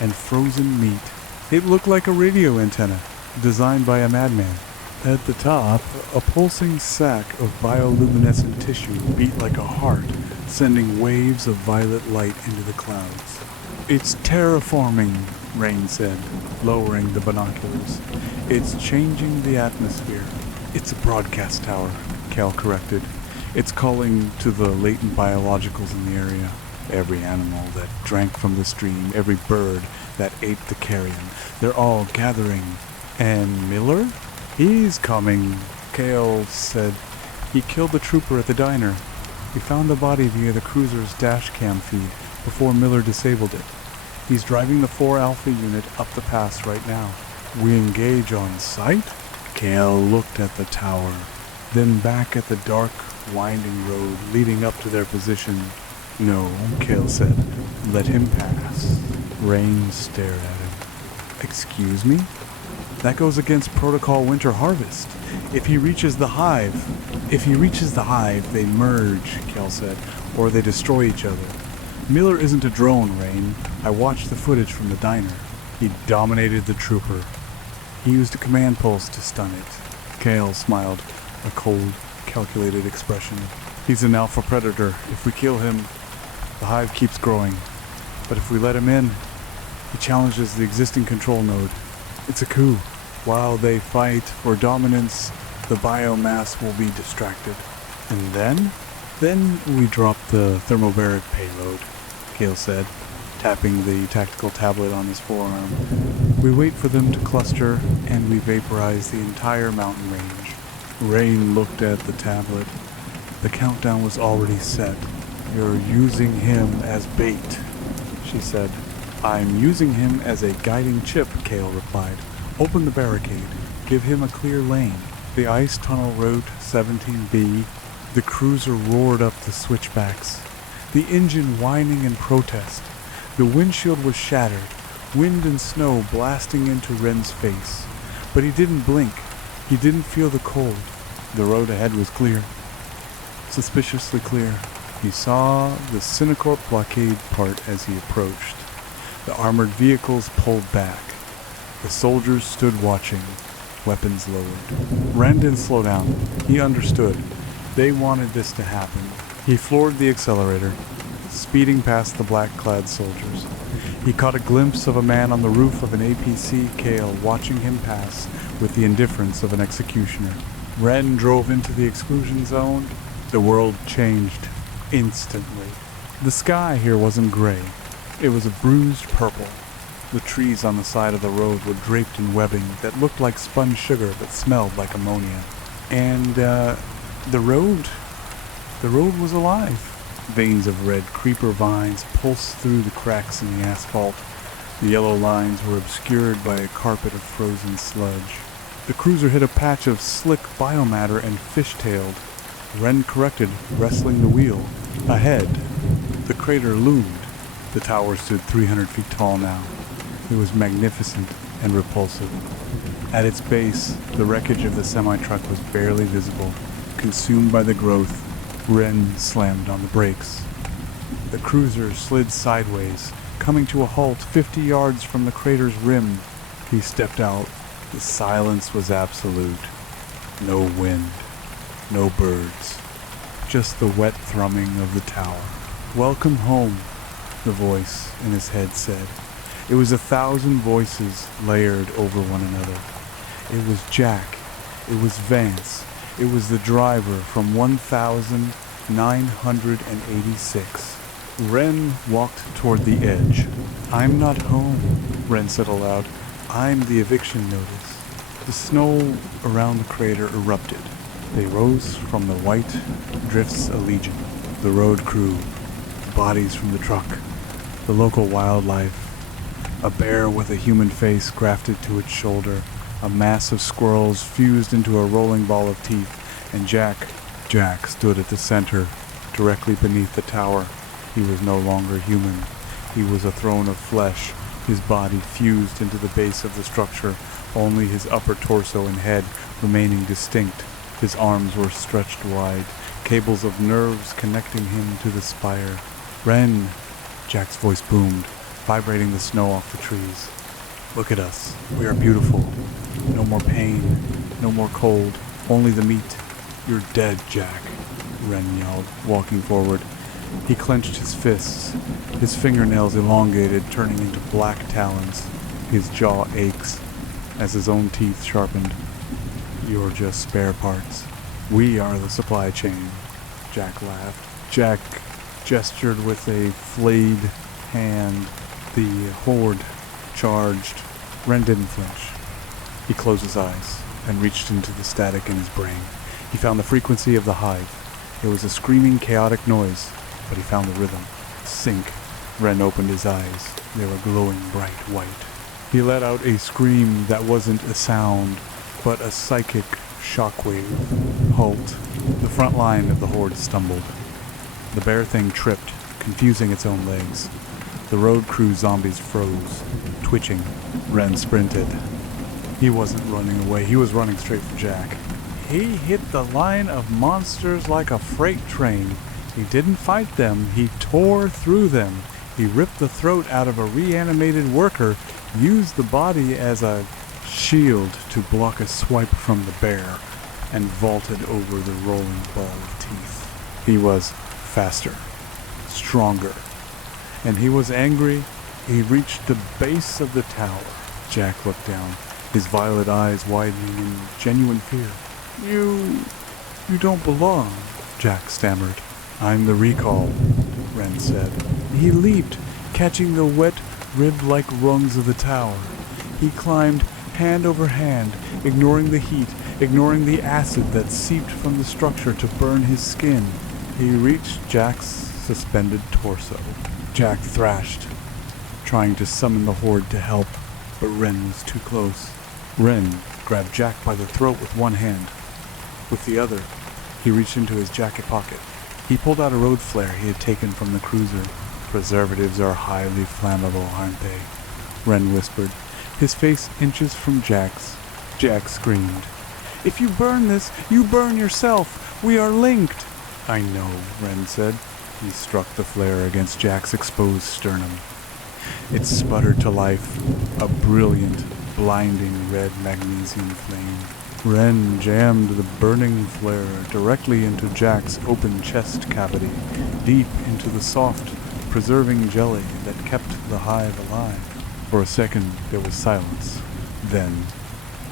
and frozen meat. It looked like a radio antenna, designed by a madman. At the top, a pulsing sac of bioluminescent tissue beat like a heart, sending waves of violet light into the clouds. It's terraforming, Rain said, lowering the binoculars. It's changing the atmosphere. It's a broadcast tower, Cal corrected. It's calling to the latent biologicals in the area. Every animal that drank from the stream, every bird that ate the carrion, they're all gathering. And Miller? He's coming, Kale said. He killed the trooper at the diner. We found the body via the cruiser's dash cam feed before Miller disabled it. He's driving the 4 Alpha unit up the pass right now. We engage on sight? Kale looked at the tower, then back at the dark, winding road leading up to their position. No, Kale said. Let him pass. Rain stared at him. Excuse me? That goes against Protocol Winter Harvest. If he reaches the hive, they merge, Kale said, or they destroy each other. Miller isn't a drone, Rain. I watched the footage from the diner. He dominated the trooper. He used a command pulse to stun it. Kale smiled, a cold, calculated expression. He's an alpha predator. If we kill him, the hive keeps growing. But if we let him in, he challenges the existing control node. It's a coup. While they fight for dominance, the biomass will be distracted. And then? Then we drop the thermobaric payload, Kale said, tapping the tactical tablet on his forearm. We wait for them to cluster, and we vaporize the entire mountain range. Rain looked at the tablet. The countdown was already set. You're using him as bait, she said. I'm using him as a guiding chip, Kale replied. Open the barricade. Give him a clear lane. The ice tunnel route 17B. The cruiser roared up the switchbacks, the engine whining in protest. The windshield was shattered, wind and snow blasting into Ren's face. But he didn't blink. He didn't feel the cold. The road ahead was clear. Suspiciously clear. He saw the Cinecorp blockade part as he approached. The armored vehicles pulled back. The soldiers stood watching, weapons lowered. Ren didn't slow down. He understood. They wanted this to happen. He floored the accelerator, speeding past the black-clad soldiers. He caught a glimpse of a man on the roof of an APC Kale watching him pass with the indifference of an executioner. Ren drove into the exclusion zone. The world changed instantly. The sky here wasn't gray. It was a bruised purple. The trees on the side of the road were draped in webbing that looked like spun sugar but smelled like ammonia. And, the road was alive. Veins of red creeper vines pulsed through the cracks in the asphalt. The yellow lines were obscured by a carpet of frozen sludge. The cruiser hit a patch of slick biomatter and fishtailed. Ren corrected, wrestling the wheel. Ahead, the crater loomed. The tower stood 300 feet tall now. It was magnificent and repulsive. At its base, the wreckage of the semi-truck was barely visible. Consumed by the growth, Ren slammed on the brakes. The cruiser slid sideways, coming to a halt 50 yards from the crater's rim. He stepped out. The silence was absolute. No wind, no birds, just the wet thrumming of the tower. Welcome home, the voice in his head said. It was 1,000 voices layered over one another. It was Jack. It was Vance. It was the driver from 1986. Wren walked toward the edge. "I'm not home," Wren said aloud. "I'm the eviction notice." The snow around the crater erupted. They rose from the white drifts a legion. The road crew, the bodies from the truck, the local wildlife, a bear with a human face grafted to its shoulder, a mass of squirrels fused into a rolling ball of teeth, and Jack stood at the center, directly beneath the tower. He was no longer human. He was a throne of flesh, his body fused into the base of the structure, only his upper torso and head remaining distinct. His arms were stretched wide, cables of nerves connecting him to the spire. "Wren!" Jack's voice boomed, vibrating the snow off the trees. "Look at us. We are beautiful. No more pain, no more cold, only the meat." "You're dead, Jack," Wren yelled, walking forward. He clenched his fists, his fingernails elongated, turning into black talons. His jaw aches as his own teeth sharpened. "You're just spare parts. We are the supply chain," Jack laughed. Jack gestured with a flayed hand. The horde charged. Wren didn't flinch. He closed his eyes and reached into the static in his brain. He found the frequency of the hive. It was a screaming, chaotic noise, but he found the rhythm. Sync. Wren opened his eyes. They were glowing bright white. He let out a scream that wasn't a sound, but a psychic shockwave. Halt. The front line of the horde stumbled. The bear thing tripped, confusing its own legs. The road crew zombies froze, twitching. Wren sprinted. He wasn't running away. He was running straight for Jack. He hit the line of monsters like a freight train. He didn't fight them. He tore through them. He ripped the throat out of a reanimated worker, used the body as a shield to block a swipe from the bear, and vaulted over the rolling ball of teeth. He was faster, stronger, and he was angry. He reached the base of the tower. Jack looked down, his violet eyes widening in genuine fear. You don't belong," Jack stammered. "I'm the recall," Wren said. He leaped, catching the wet, rib-like rungs of the tower. He climbed hand over hand, ignoring the heat, ignoring the acid that seeped from the structure to burn his skin. He reached Jack's suspended torso. Jack thrashed, trying to summon the horde to help, but Wren was too close. Wren grabbed Jack by the throat with one hand. With the other, he reached into his jacket pocket. He pulled out a road flare he had taken from the cruiser. "Preservatives are highly flammable, aren't they?" Wren whispered, his face inches from Jack's. Jack screamed. "If you burn this, you burn yourself. We are linked." "I know," Wren said. He struck the flare against Jack's exposed sternum. It sputtered to life, a brilliant, blinding red magnesium flame. Wren jammed the burning flare directly into Jack's open chest cavity, deep into the soft, preserving jelly that kept the hive alive. For a second, there was silence. Then,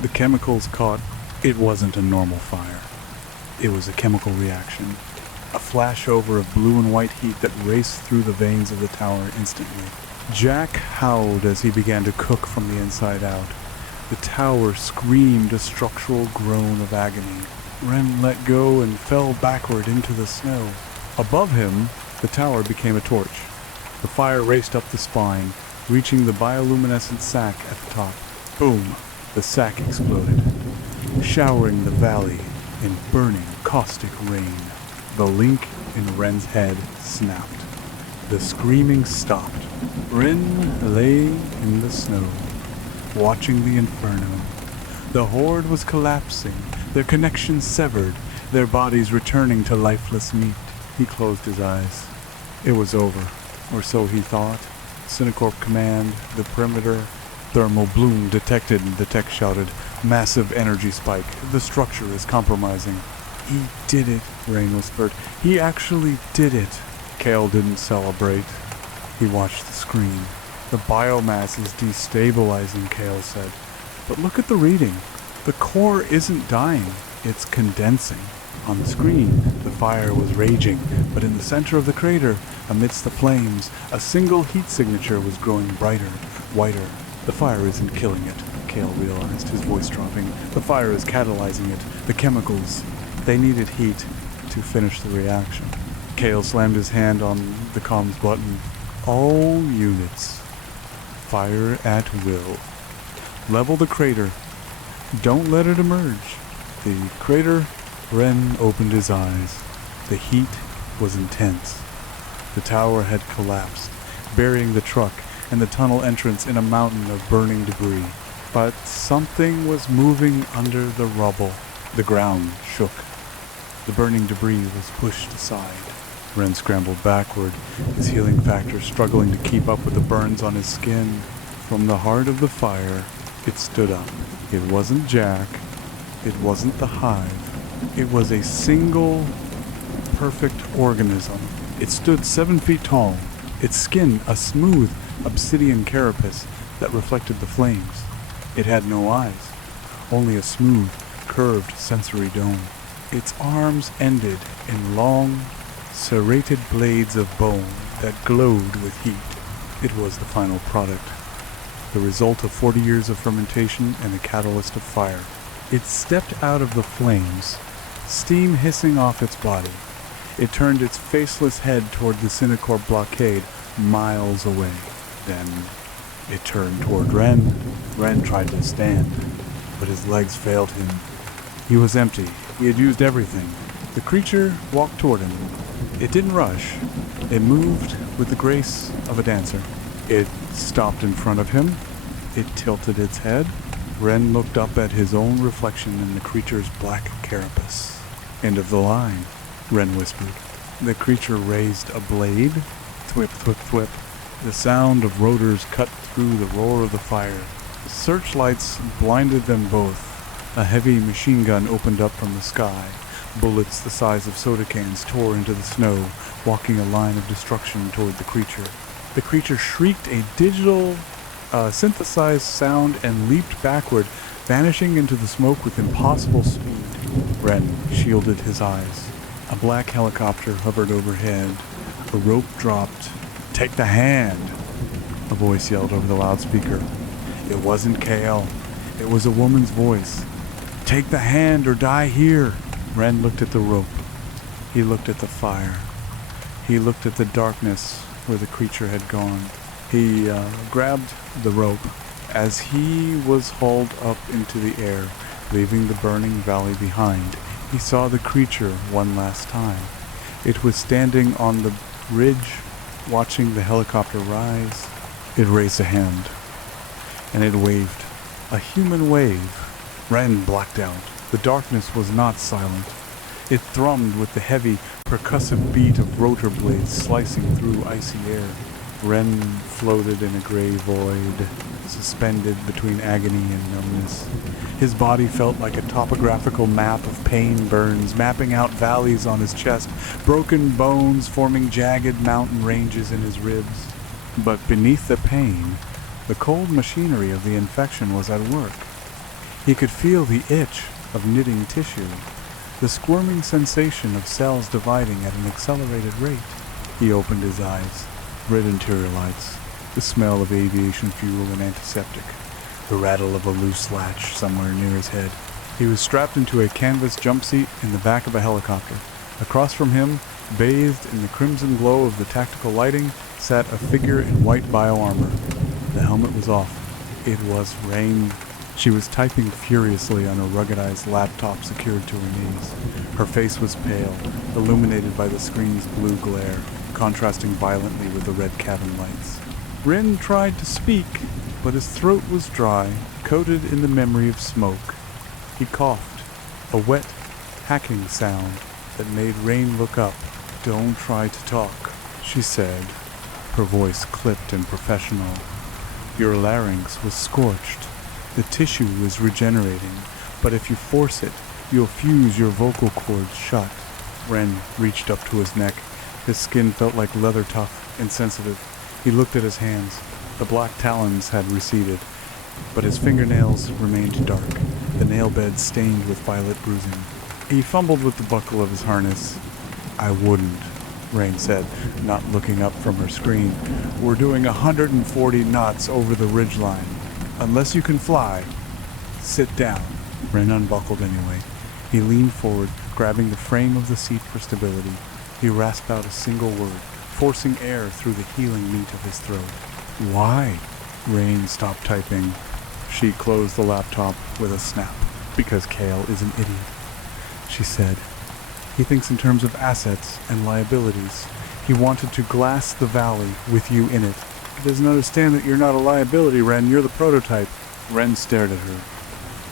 the chemicals caught. It wasn't a normal fire. It was a chemical reaction. A flashover of blue and white heat that raced through the veins of the tower instantly. Jack howled as he began to cook from the inside out. The tower screamed a structural groan of agony. Wren let go and fell backward into the snow. Above him, the tower became a torch. The fire raced up the spine, reaching the bioluminescent sack at the top. Boom! The sack exploded, showering the valley in burning, caustic rain. The link in Wren's head snapped. The screaming stopped. Wren lay in the snow, watching the inferno. The horde was collapsing, their connection severed, their bodies returning to lifeless meat. He closed his eyes. It was over, or so he thought. Cinecorp Command, the perimeter. Thermal bloom detected, the tech shouted. Massive energy spike. The structure is compromising. "He did it," Rain whispered. "He actually did it." Kale didn't celebrate. He watched the screen. "The biomass is destabilizing," Kale said. "But look at the reading. The core isn't dying, it's condensing. On the screen, the fire was raging, but in the center of the crater, amidst the flames, a single heat signature was growing brighter, whiter. The fire isn't killing it, Kale realized, his voice dropping. The fire is catalyzing it. The chemicals, they needed heat to finish the reaction. Kale slammed his hand on the comms button. All units, fire at will. Level the crater. Don't let it emerge. The crater. Ren opened his eyes. The heat was intense. The tower had collapsed, burying the truck and the tunnel entrance in a mountain of burning debris. But something was moving under the rubble. The ground shook. The burning debris was pushed aside. Ren scrambled backward, his healing factor struggling to keep up with the burns on his skin. From the heart of the fire, it stood up. It wasn't Jack. It wasn't the hive. It was a single, perfect organism. It stood 7 feet tall, its skin a smooth obsidian carapace that reflected the flames. It had no eyes, only a smooth, curved sensory dome. Its arms ended in long, serrated blades of bone that glowed with heat. It was the final product, the result of 40 years of fermentation and the catalyst of fire. It stepped out of the flames, steam hissing off its body. It turned its faceless head toward the Cinecorp blockade miles away. Then it turned toward Ren. Ren tried to stand, but his legs failed him. He was empty. He had used everything. The creature walked toward him. It didn't rush. It moved with the grace of a dancer. It stopped in front of him. It tilted its head. Ren looked up at his own reflection in the creature's black carapace. "End of the line," Ren whispered. The creature raised a blade. Thwip, thwip, thwip. The sound of rotors cut through the roar of the fire. Searchlights blinded them both. A heavy machine gun opened up from the sky. Bullets the size of soda cans tore into the snow, walking a line of destruction toward the creature. The creature shrieked a digital, synthesized sound and leaped backward, vanishing into the smoke with impossible speed. Ren shielded his eyes. A black helicopter hovered overhead. A rope dropped. "Take the hand!" A voice yelled over the loudspeaker. It wasn't Kale. It was a woman's voice. "Take the hand or die here!" Ren looked at the rope. He looked at the fire. He looked at the darkness where the creature had gone. He grabbed the rope as he was hauled up into the air, leaving the burning valley behind. He saw the creature one last time. It was standing on the ridge, watching the helicopter rise. It raised a hand, and it waved. A human wave. Ren blacked out. The darkness was not silent. It thrummed with the heavy, percussive beat of rotor blades slicing through icy air. Ren floated in a gray void, suspended between agony and numbness. His body felt like a topographical map of pain burns, mapping out valleys on his chest, broken bones forming jagged mountain ranges in his ribs. But beneath the pain, the cold machinery of the infection was at work. He could feel the itch of knitting tissue, the squirming sensation of cells dividing at an accelerated rate. He opened his eyes. Red interior lights, the smell of aviation fuel and antiseptic, the rattle of a loose latch somewhere near his head. He was strapped into a canvas jump seat in the back of a helicopter. Across from him, bathed in the crimson glow of the tactical lighting, sat a figure in white bioarmor. The helmet was off. It was Rain. She was typing furiously on a ruggedized laptop secured to her knees. Her face was pale, illuminated by the screen's blue glare, contrasting violently with the red cabin lights. Ren tried to speak, but his throat was dry, coated in the memory of smoke. He coughed, a wet, hacking sound that made Rain look up. "Don't try to talk," she said, her voice clipped and professional. "Your larynx was scorched. The tissue is regenerating, but if you force it, you'll fuse your vocal cords shut." Ren reached up to his neck. His skin felt like leather, tough and sensitive. He looked at his hands. The black talons had receded, but his fingernails remained dark. the nail bed stained with violet bruising. He fumbled with the buckle of his harness. "I wouldn't," Rain said, not looking up from her screen. "We're doing 140 knots over the ridgeline. Unless you can fly, sit down." Ren unbuckled anyway. He leaned forward, grabbing the frame of the seat for stability. He rasped out a single word, forcing air through the healing meat of his throat. "Why?" Rain stopped typing. She closed the laptop with a snap. "Because Kale is an idiot," she said. "He thinks in terms of assets and liabilities. He wanted to glass the valley with you in it. He doesn't understand that you're not a liability, Ren. You're the prototype." Ren stared at her.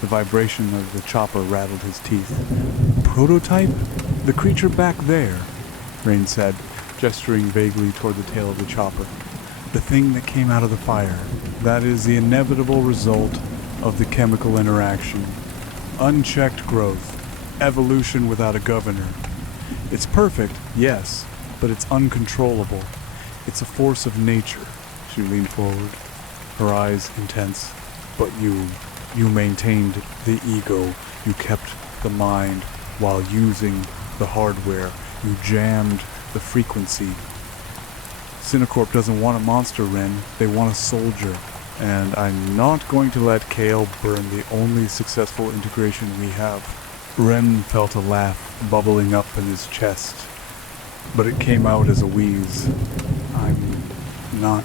The vibration of the chopper rattled his teeth. "Prototype? The creature back there," Rain said, gesturing vaguely toward the tail of the chopper. "The thing that came out of the fire. That is the inevitable result of the chemical interaction. Unchecked growth. Evolution without a governor. It's perfect, yes, but it's uncontrollable. It's a force of nature." She leaned forward, her eyes intense. "But you maintained the ego. You kept the mind while using the hardware. You jammed the frequency. Cinecorp doesn't want a monster, Ren. They want a soldier. And I'm not going to let Kale burn the only successful integration we have." Ren felt a laugh bubbling up in his chest, but it came out as a wheeze. "I'm not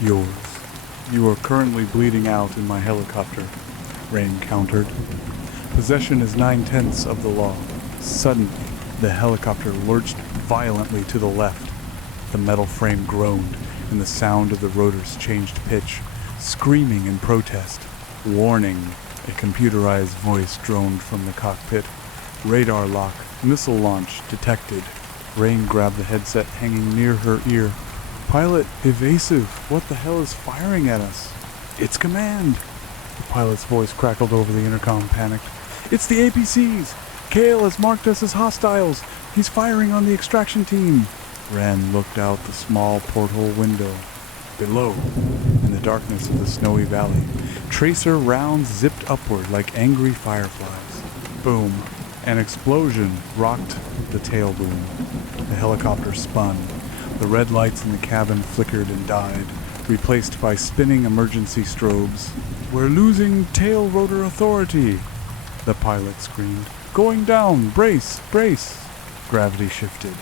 yours. You are currently bleeding out in my helicopter," Rain countered. "Possession is 9/10 of the law." Suddenly, the helicopter lurched violently to the left. The metal frame groaned, and the sound of the rotors changed pitch, screaming in protest. "Warning," a computerized voice droned from the cockpit. "Radar lock. Missile launch detected." Rain grabbed the headset hanging near her ear. "Pilot, evasive. What the hell is firing at us?" "It's command." The pilot's voice crackled over the intercom, panicked. "It's the APCs. Kale has marked us as hostiles. He's firing on the extraction team." Ren looked out the small porthole window. Below, in the darkness of the snowy valley, tracer rounds zipped upward like angry fireflies. Boom. An explosion rocked the tail boom. The helicopter spun. The red lights in the cabin flickered and died, replaced by spinning emergency strobes. "We're losing tail rotor authority," the pilot screamed. "Going down! Brace! Brace!" Gravity shifted.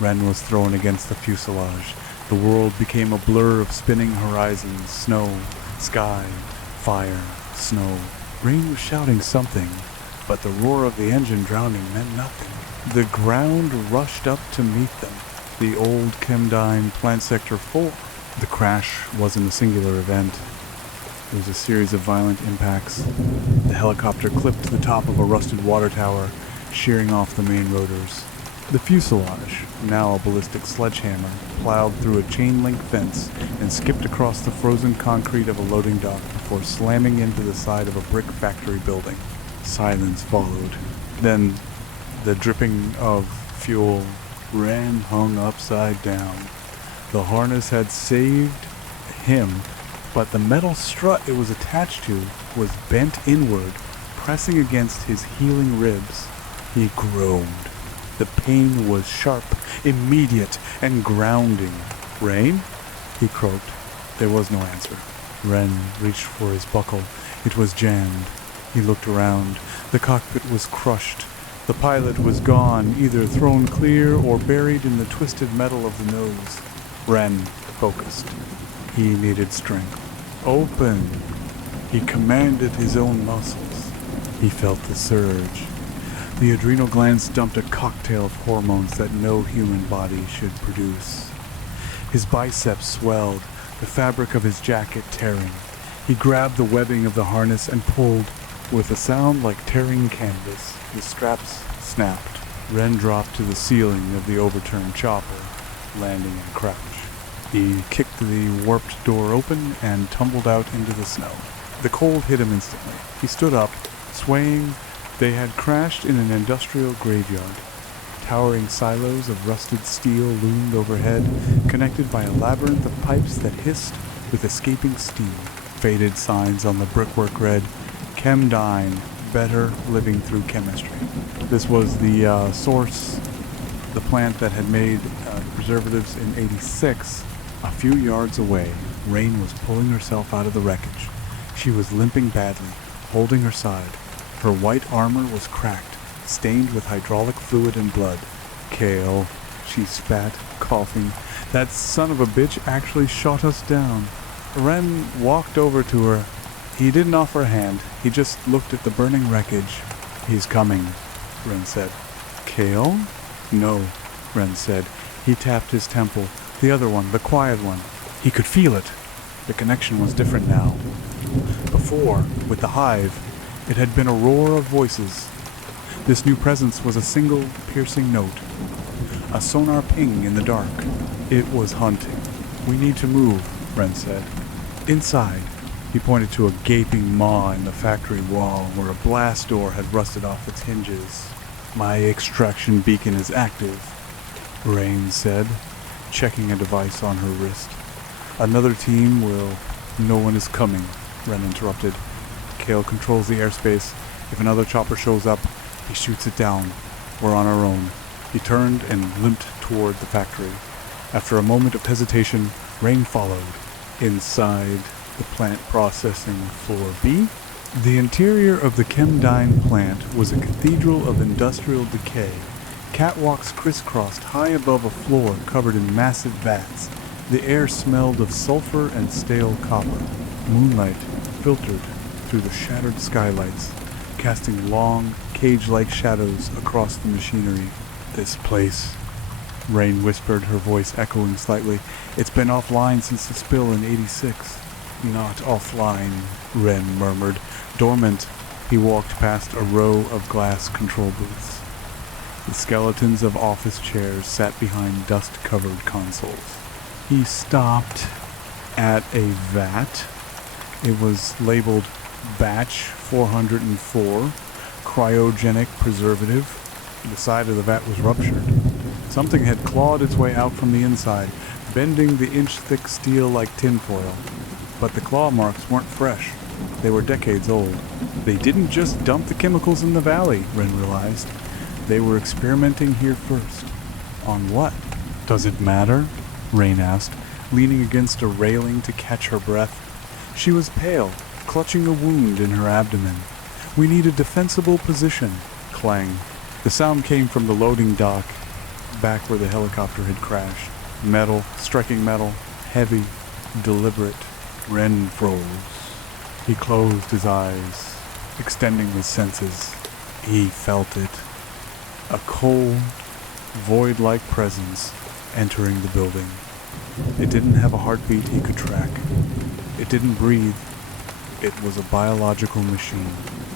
Ren was thrown against the fuselage. The world became a blur of spinning horizons, snow, sky, fire, snow. Rain was shouting something, but the roar of the engine drowning meant nothing. The ground rushed up to meet them. The old Chemdyne Plant Sector 4. The crash wasn't a singular event. It was a series of violent impacts. The helicopter clipped the top of a rusted water tower, shearing off the main rotors. The fuselage, now a ballistic sledgehammer, plowed through a chain-link fence and skipped across the frozen concrete of a loading dock before slamming into the side of a brick factory building. Silence followed. Then, the dripping of fuel. Ren hung upside down. The harness had saved him, but the metal strut it was attached to was bent inward, pressing against his healing ribs. He groaned. The pain was sharp, immediate, and grounding. "Rain?" he croaked. There was no answer. Ren reached for his buckle. It was jammed. He looked around. The cockpit was crushed. The pilot was gone, either thrown clear or buried in the twisted metal of the nose. Ren focused. He needed strength. "Open!" He commanded his own muscles. He felt the surge. The adrenal glands dumped a cocktail of hormones that no human body should produce. His biceps swelled, the fabric of his jacket tearing. He grabbed the webbing of the harness and pulled. With a sound like tearing canvas, the straps snapped. Ren dropped to the ceiling of the overturned chopper, landing in a crouch. He kicked the warped door open and tumbled out into the snow. The cold hit him instantly. He stood up, swaying. They had crashed in an industrial graveyard. Towering silos of rusted steel loomed overhead, connected by a labyrinth of pipes that hissed with escaping steam. Faded signs on the brickwork read, Chemdyne, better living through chemistry. This was the source, the plant that had made preservatives in '86. A few yards away, Rain was pulling herself out of the wreckage. She was limping badly, holding her side. Her white armor was cracked, stained with hydraulic fluid and blood. Kale, she spat, coughing. That son of a bitch actually shot us down. Ren walked over to her. He didn't offer a hand. He just looked at the burning wreckage. He's coming, Ren said. Kale? No, Ren said. He tapped his temple. The other one, the quiet one. He could feel it. The connection was different now. Before, with the hive, it had been a roar of voices. This new presence was a single, piercing note. A sonar ping in the dark. It was hunting. We need to move, Ren said. Inside, he pointed to a gaping maw in the factory wall where a blast door had rusted off its hinges. My extraction beacon is active, Rain said, checking a device on her wrist. Another team will... No one is coming, Ren interrupted. Kale controls the airspace. If another chopper shows up, he shoots it down. We're on our own. He turned and limped toward the factory. After a moment of hesitation, Rain followed. Inside the plant processing floor B, the interior of the Chemdyne plant was a cathedral of industrial decay. Catwalks crisscrossed high above a floor covered in massive vats. The air smelled of sulfur and stale copper. Moonlight filtered through the shattered skylights, casting long, cage-like shadows across the machinery. This place, Rain whispered, her voice echoing slightly. It's been offline since the spill in '86. Not offline, Ren murmured. Dormant, he walked past a row of glass control booths. The skeletons of office chairs sat behind dust-covered consoles. He stopped at a vat. It was labeled Batch 404, Cryogenic Preservative. The side of the vat was ruptured. Something had clawed its way out from the inside, bending the inch-thick steel like tinfoil. But the claw marks weren't fresh. They were decades old. They didn't just dump the chemicals in the valley, Ren realized. They were experimenting here first. On what? Does it matter? Rain asked, leaning against a railing to catch her breath. She was pale, clutching a wound in her abdomen. We need a defensible position. Clang. The sound came from the loading dock, back where the helicopter had crashed. Metal, striking metal, heavy, deliberate. Ren froze. He closed his eyes, extending his senses. He felt it. A cold, void-like presence entering the building. It didn't have a heartbeat he could track. It didn't breathe. It was a biological machine.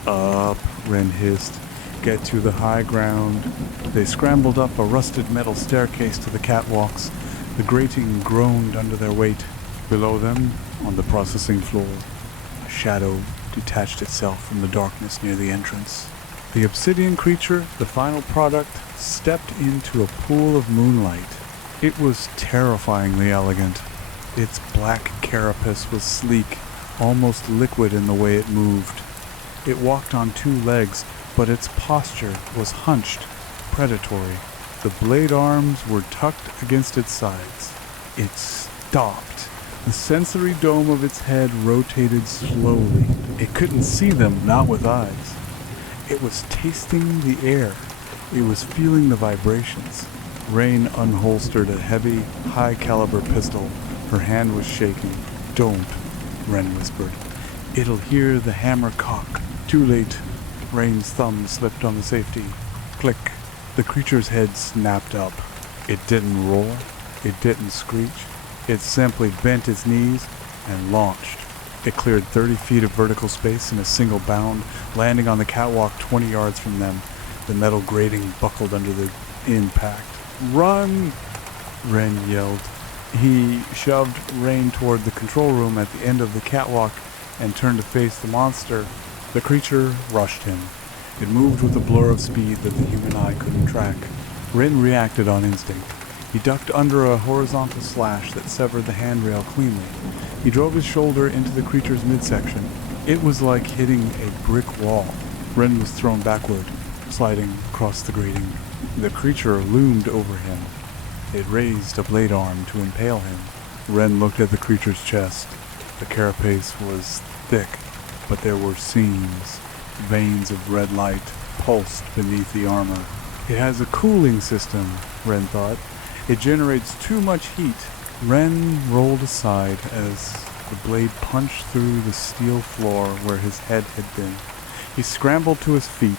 Up, Ren hissed. Get to the high ground. They scrambled up a rusted metal staircase to the catwalks. The grating groaned under their weight. Below them, on the processing floor, a shadow detached itself from the darkness near the entrance. The obsidian creature, the final product, stepped into a pool of moonlight. It was terrifyingly elegant. Its black carapace was sleek, almost liquid in the way it moved. It walked on two legs, but its posture was hunched, predatory. The blade arms were tucked against its sides. It stopped. The sensory dome of its head rotated slowly. It couldn't see them, not with eyes. It was tasting the air. It was feeling the vibrations. Rain unholstered a heavy, high-caliber pistol. Her hand was shaking. Don't, Ren whispered. It'll hear the hammer cock. Too late. Rain's thumb slipped on the safety. Click. The creature's head snapped up. It didn't roar. It didn't screech. It simply bent its knees and launched. It cleared 30 feet of vertical space in a single bound, landing on the catwalk 20 yards from them. The metal grating buckled under the impact. Run! Ren yelled. He shoved Rain toward the control room at the end of the catwalk and turned to face the monster. The creature rushed him. It moved with a blur of speed that the human eye couldn't track. Ren reacted on instinct. He ducked under a horizontal slash that severed the handrail cleanly. He drove his shoulder into the creature's midsection. It was like hitting a brick wall. Ren was thrown backward, sliding across the grating. The creature loomed over him. It raised a blade arm to impale him. Ren looked at the creature's chest. The carapace was thick, but there were seams. Veins of red light pulsed beneath the armor. It has a cooling system, Ren thought. It generates too much heat. Ren rolled aside as the blade punched through the steel floor where his head had been. He scrambled to his feet.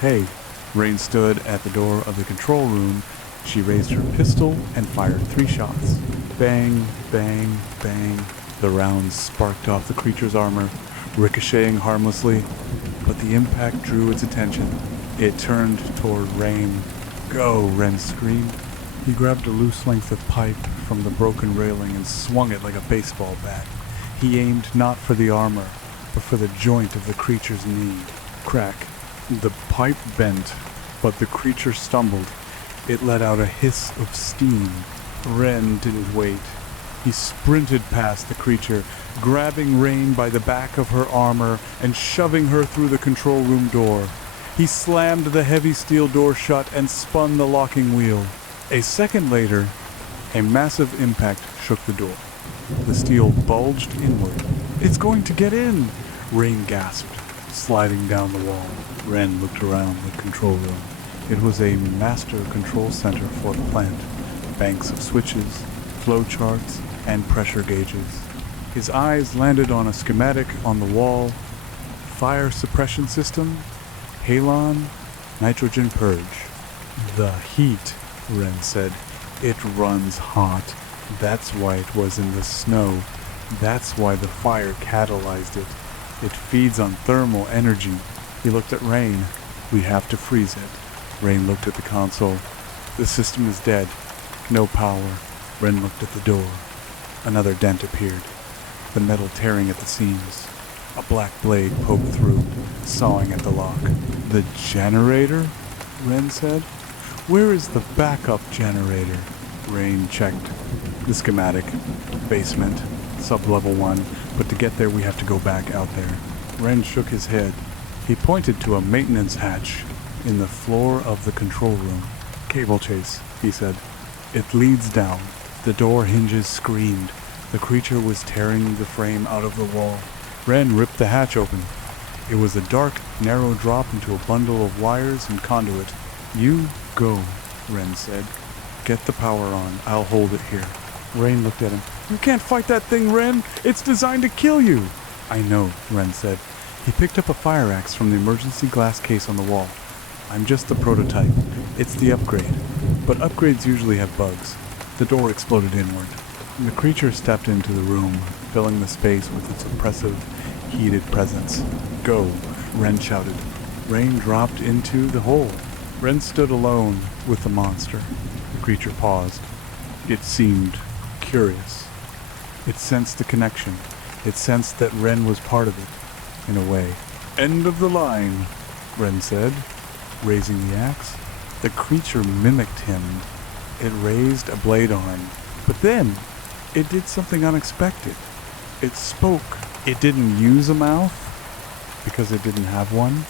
Hey! Rain stood at the door of the control room. She raised her pistol and fired 3 shots. Bang, bang, bang. The rounds sparked off the creature's armor, ricocheting harmlessly, but the impact drew its attention. It turned toward Rain. Go, Ren screamed. He grabbed a loose length of pipe from the broken railing and swung it like a baseball bat. He aimed not for the armor, but for the joint of the creature's knee. Crack. The pipe bent, but the creature stumbled. It let out a hiss of steam. Ren didn't wait. He sprinted past the creature, grabbing Rain by the back of her armor and shoving her through the control room door. He slammed the heavy steel door shut and spun the locking wheel. A second later, a massive impact shook the door. The steel bulged inward. It's going to get in! Rain gasped, sliding down the wall. Ren looked around the control room. It was a master control center for the plant. Banks of switches, flow charts, and pressure gauges. His eyes landed on a schematic on the wall. Fire suppression system, halon, nitrogen purge. The heat, Ren said. It runs hot. That's why it was in the snow. That's why the fire catalyzed it. It feeds on thermal energy. He looked at Rain. We have to freeze it. Rain looked at the console. The system is dead. No power. Ren looked at the door. Another dent appeared, the metal tearing at the seams. A black blade poked through, sawing at the lock. The generator? Ren said. Where is the backup generator? Rain checked. The schematic. Basement. Sub-level 1. But to get there we have to go back out there. Ren shook his head. He pointed to a maintenance hatch in the floor of the control room. Cable chase, he said. It leads down. The door hinges screamed. The creature was tearing the frame out of the wall. Ren ripped the hatch open. It was a dark, narrow drop into a bundle of wires and conduit. You go, Ren said. Get the power on. I'll hold it here. Rain looked at him. You can't fight that thing, Ren. It's designed to kill you. I know, Ren said. He picked up a fire axe from the emergency glass case on the wall. I'm just the prototype. It's the upgrade. But upgrades usually have bugs. The door exploded inward. The creature stepped into the room, filling the space with its oppressive, heated presence. Go, Ren shouted. Rain dropped into the hole. Ren stood alone with the monster. The creature paused. It seemed curious. It sensed the connection. It sensed that Ren was part of it, in a way. End of the line, Ren said, raising the axe. The creature mimicked him. It raised a blade arm. But then, it did something unexpected. It spoke. It didn't use a mouth, because it didn't have one.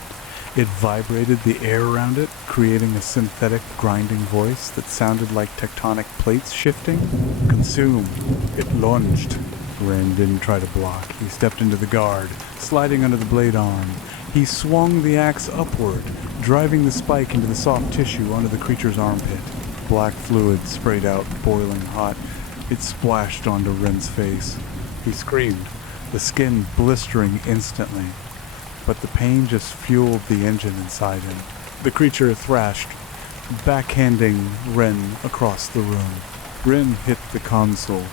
It vibrated the air around it, creating a synthetic grinding voice that sounded like tectonic plates shifting. Consume. It lunged. Ren didn't try to block. He stepped into the guard, sliding under the blade arm. He swung the axe upward, driving the spike into the soft tissue under the creature's armpit. Black fluid sprayed out, boiling hot. It splashed onto Ren's face. He screamed, the skin blistering instantly. But the pain just fueled the engine inside him. The creature thrashed, backhanding Ren across the room. Ren hit the console,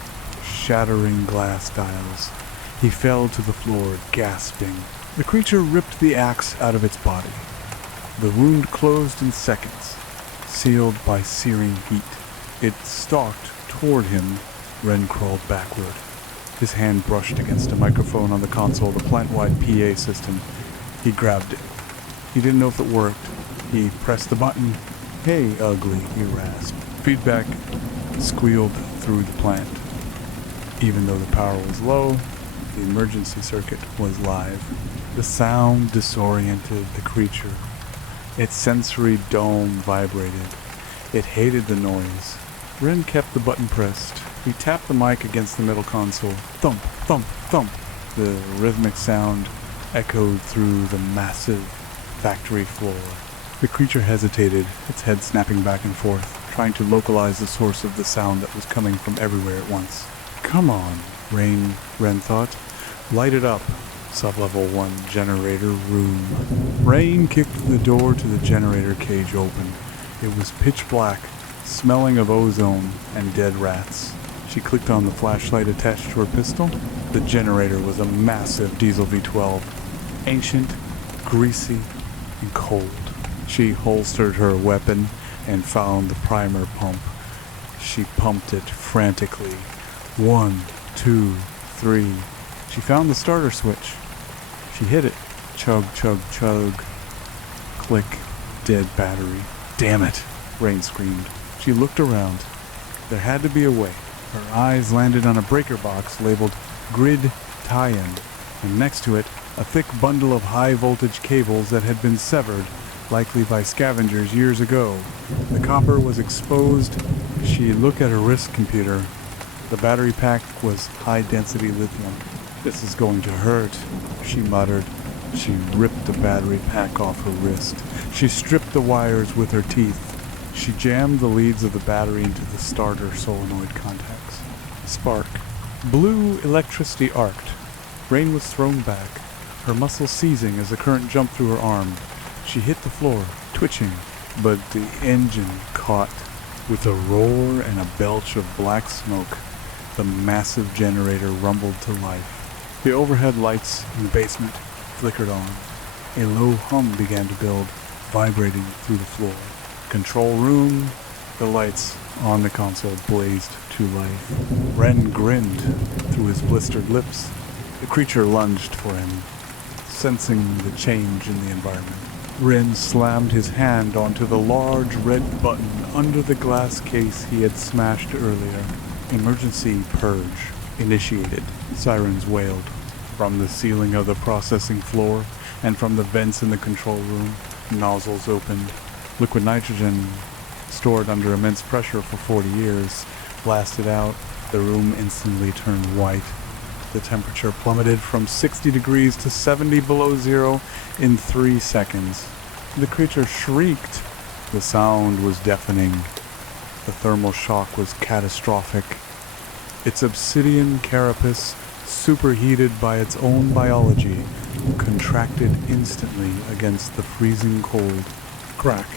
shattering glass dials. He fell to the floor, gasping. The creature ripped the axe out of its body. The wound closed in seconds, sealed by searing heat. It stalked toward him. Ren crawled backward. His hand brushed against a microphone on the console, the plant-wide PA system. He grabbed it. He didn't know if it worked. He pressed the button. Hey, ugly, he rasped. Feedback squealed through the plant. Even though the power was low, The emergency circuit was live. The sound disoriented the creature. Its sensory dome vibrated. It hated the noise. Ren kept the button pressed. He tapped the mic against the metal console. Thump, thump, thump. The rhythmic sound echoed through the massive factory floor. The creature hesitated, its head snapping back and forth, trying to localize the source of the sound that was coming from everywhere at once. Come on, Ren thought. Light it up. Sub-level 1 generator room. Ren kicked the door to the generator cage open. It was pitch black, smelling of ozone and dead rats. She clicked on the flashlight attached to her pistol. The generator was a massive diesel V12, ancient, greasy, and cold. She holstered her weapon and found the primer pump. She pumped it frantically. 1, 2, 3. She found the starter switch. She hit it. Chug, chug, chug. Click. Dead battery. Damn it, Ren screamed. She looked around. There had to be a way. Her eyes landed on a breaker box labeled Grid Tie-In, and next to it, a thick bundle of high-voltage cables that had been severed, likely by scavengers years ago. The copper was exposed. She looked at her wrist computer. The battery pack was high-density lithium. This is going to hurt, she muttered. She ripped the battery pack off her wrist. She stripped the wires with her teeth. She jammed the leads of the battery into the starter solenoid contacts. Spark. Blue electricity arced. Ren was thrown back, her muscles seizing as the current jumped through her arm. She hit the floor, twitching, but the engine caught. With a roar and a belch of black smoke, the massive generator rumbled to life. The overhead lights in the basement flickered on. A low hum began to build, vibrating through the floor. Control room. The lights on the console blazed to life. Ren grinned through his blistered lips. The creature lunged for him, sensing the change in the environment. Ren slammed his hand onto the large red button under the glass case he had smashed earlier. Emergency purge initiated. Sirens wailed. From the ceiling of the processing floor and from the vents in the control room, nozzles opened. Liquid nitrogen, stored under immense pressure for 40 years, blasted out. The room instantly turned white. The temperature plummeted from 60 degrees to 70 below zero in 3 seconds. The creature shrieked. The sound was deafening. The thermal shock was catastrophic. Its obsidian carapace, superheated by its own biology, contracted instantly against the freezing cold. Crack.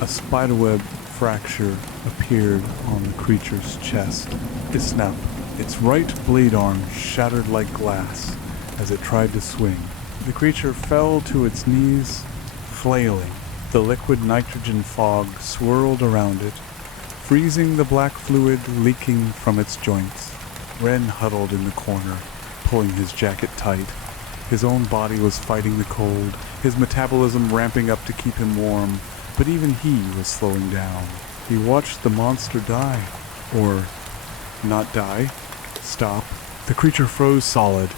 A spiderweb fracture appeared on the creature's chest. It snapped. Its right blade arm shattered like glass as it tried to swing. The creature fell to its knees, flailing. The liquid nitrogen fog swirled around it, freezing the black fluid leaking from its joints. Ren huddled in the corner, pulling his jacket tight. His own body was fighting the cold, his metabolism ramping up to keep him warm, but even he was slowing down. He watched the monster die. Or not die. Stop. The creature froze solid.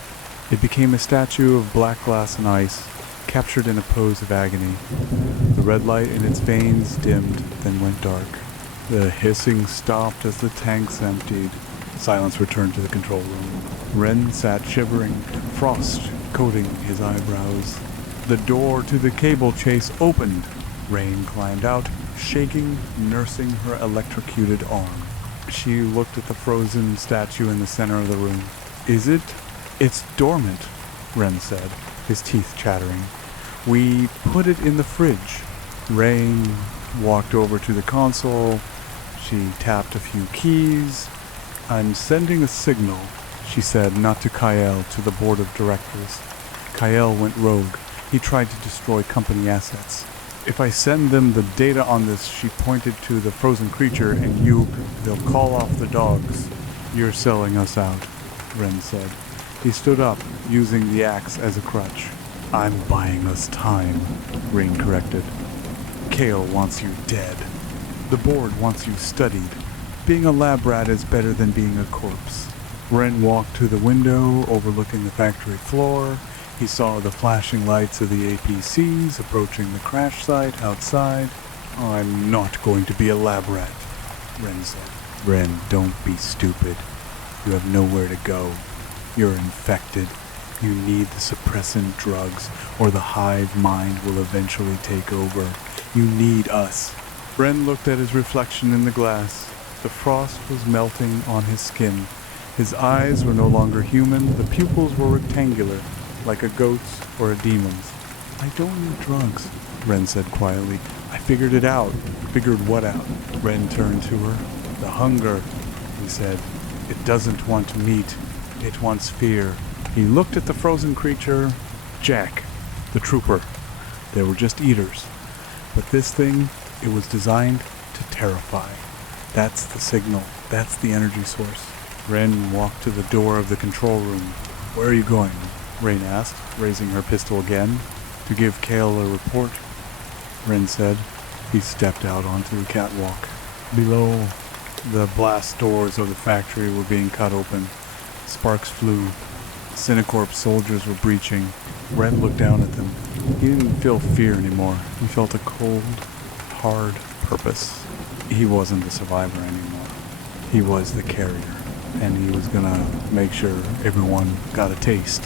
It became a statue of black glass and ice, captured in a pose of agony. The red light in its veins dimmed, then went dark. The hissing stopped as the tanks emptied. Silence returned to the control room. Ren sat shivering, frost coating his eyebrows. The door to the cable chase opened. Ren climbed out, shaking, nursing her electrocuted arm. She looked at the frozen statue in the center of the room. It's dormant, Ren said, his teeth chattering. We put it in the fridge. Ren walked over to the console. She tapped a few keys. I'm sending a signal, she said, not to Kyle, to the board of directors. Kyle went rogue. He tried to destroy company assets. If I send them the data on this, she pointed to the frozen creature, and they'll call off the dogs. You're selling us out, Ren said. He stood up, using the axe as a crutch. I'm buying us time, Ren corrected. Kale wants you dead. The board wants you studied. Being a lab rat is better than being a corpse. Ren walked to the window overlooking the factory floor. He saw the flashing lights of the APCs approaching the crash site outside. I'm not going to be a lab rat, Ren said. Ren, don't be stupid. You have nowhere to go. You're infected. You need the suppressant drugs, or the hive mind will eventually take over. You need us. Ren looked at his reflection in the glass. The frost was melting on his skin. His eyes were no longer human. The pupils were rectangular, like a goat's or a demon's. I don't need drugs, Ren said quietly. I figured it out. Figured what out? Ren turned to her. The hunger, he said. It doesn't want meat. It wants fear. He looked at the frozen creature. Jack, the trooper. They were just eaters. But this thing, it was designed to terrify. That's the signal. That's the energy source. Ren walked to the door of the control room. Where are you going? Rain asked, raising her pistol again. To give Kale a report, Ren said. He stepped out onto the catwalk. Below, the blast doors of the factory were being cut open. Sparks flew. Cinecorp soldiers were breaching. Ren looked down at them. He didn't feel fear anymore. He felt a cold, hard purpose. He wasn't the survivor anymore. He was the carrier. And he was gonna make sure everyone got a taste.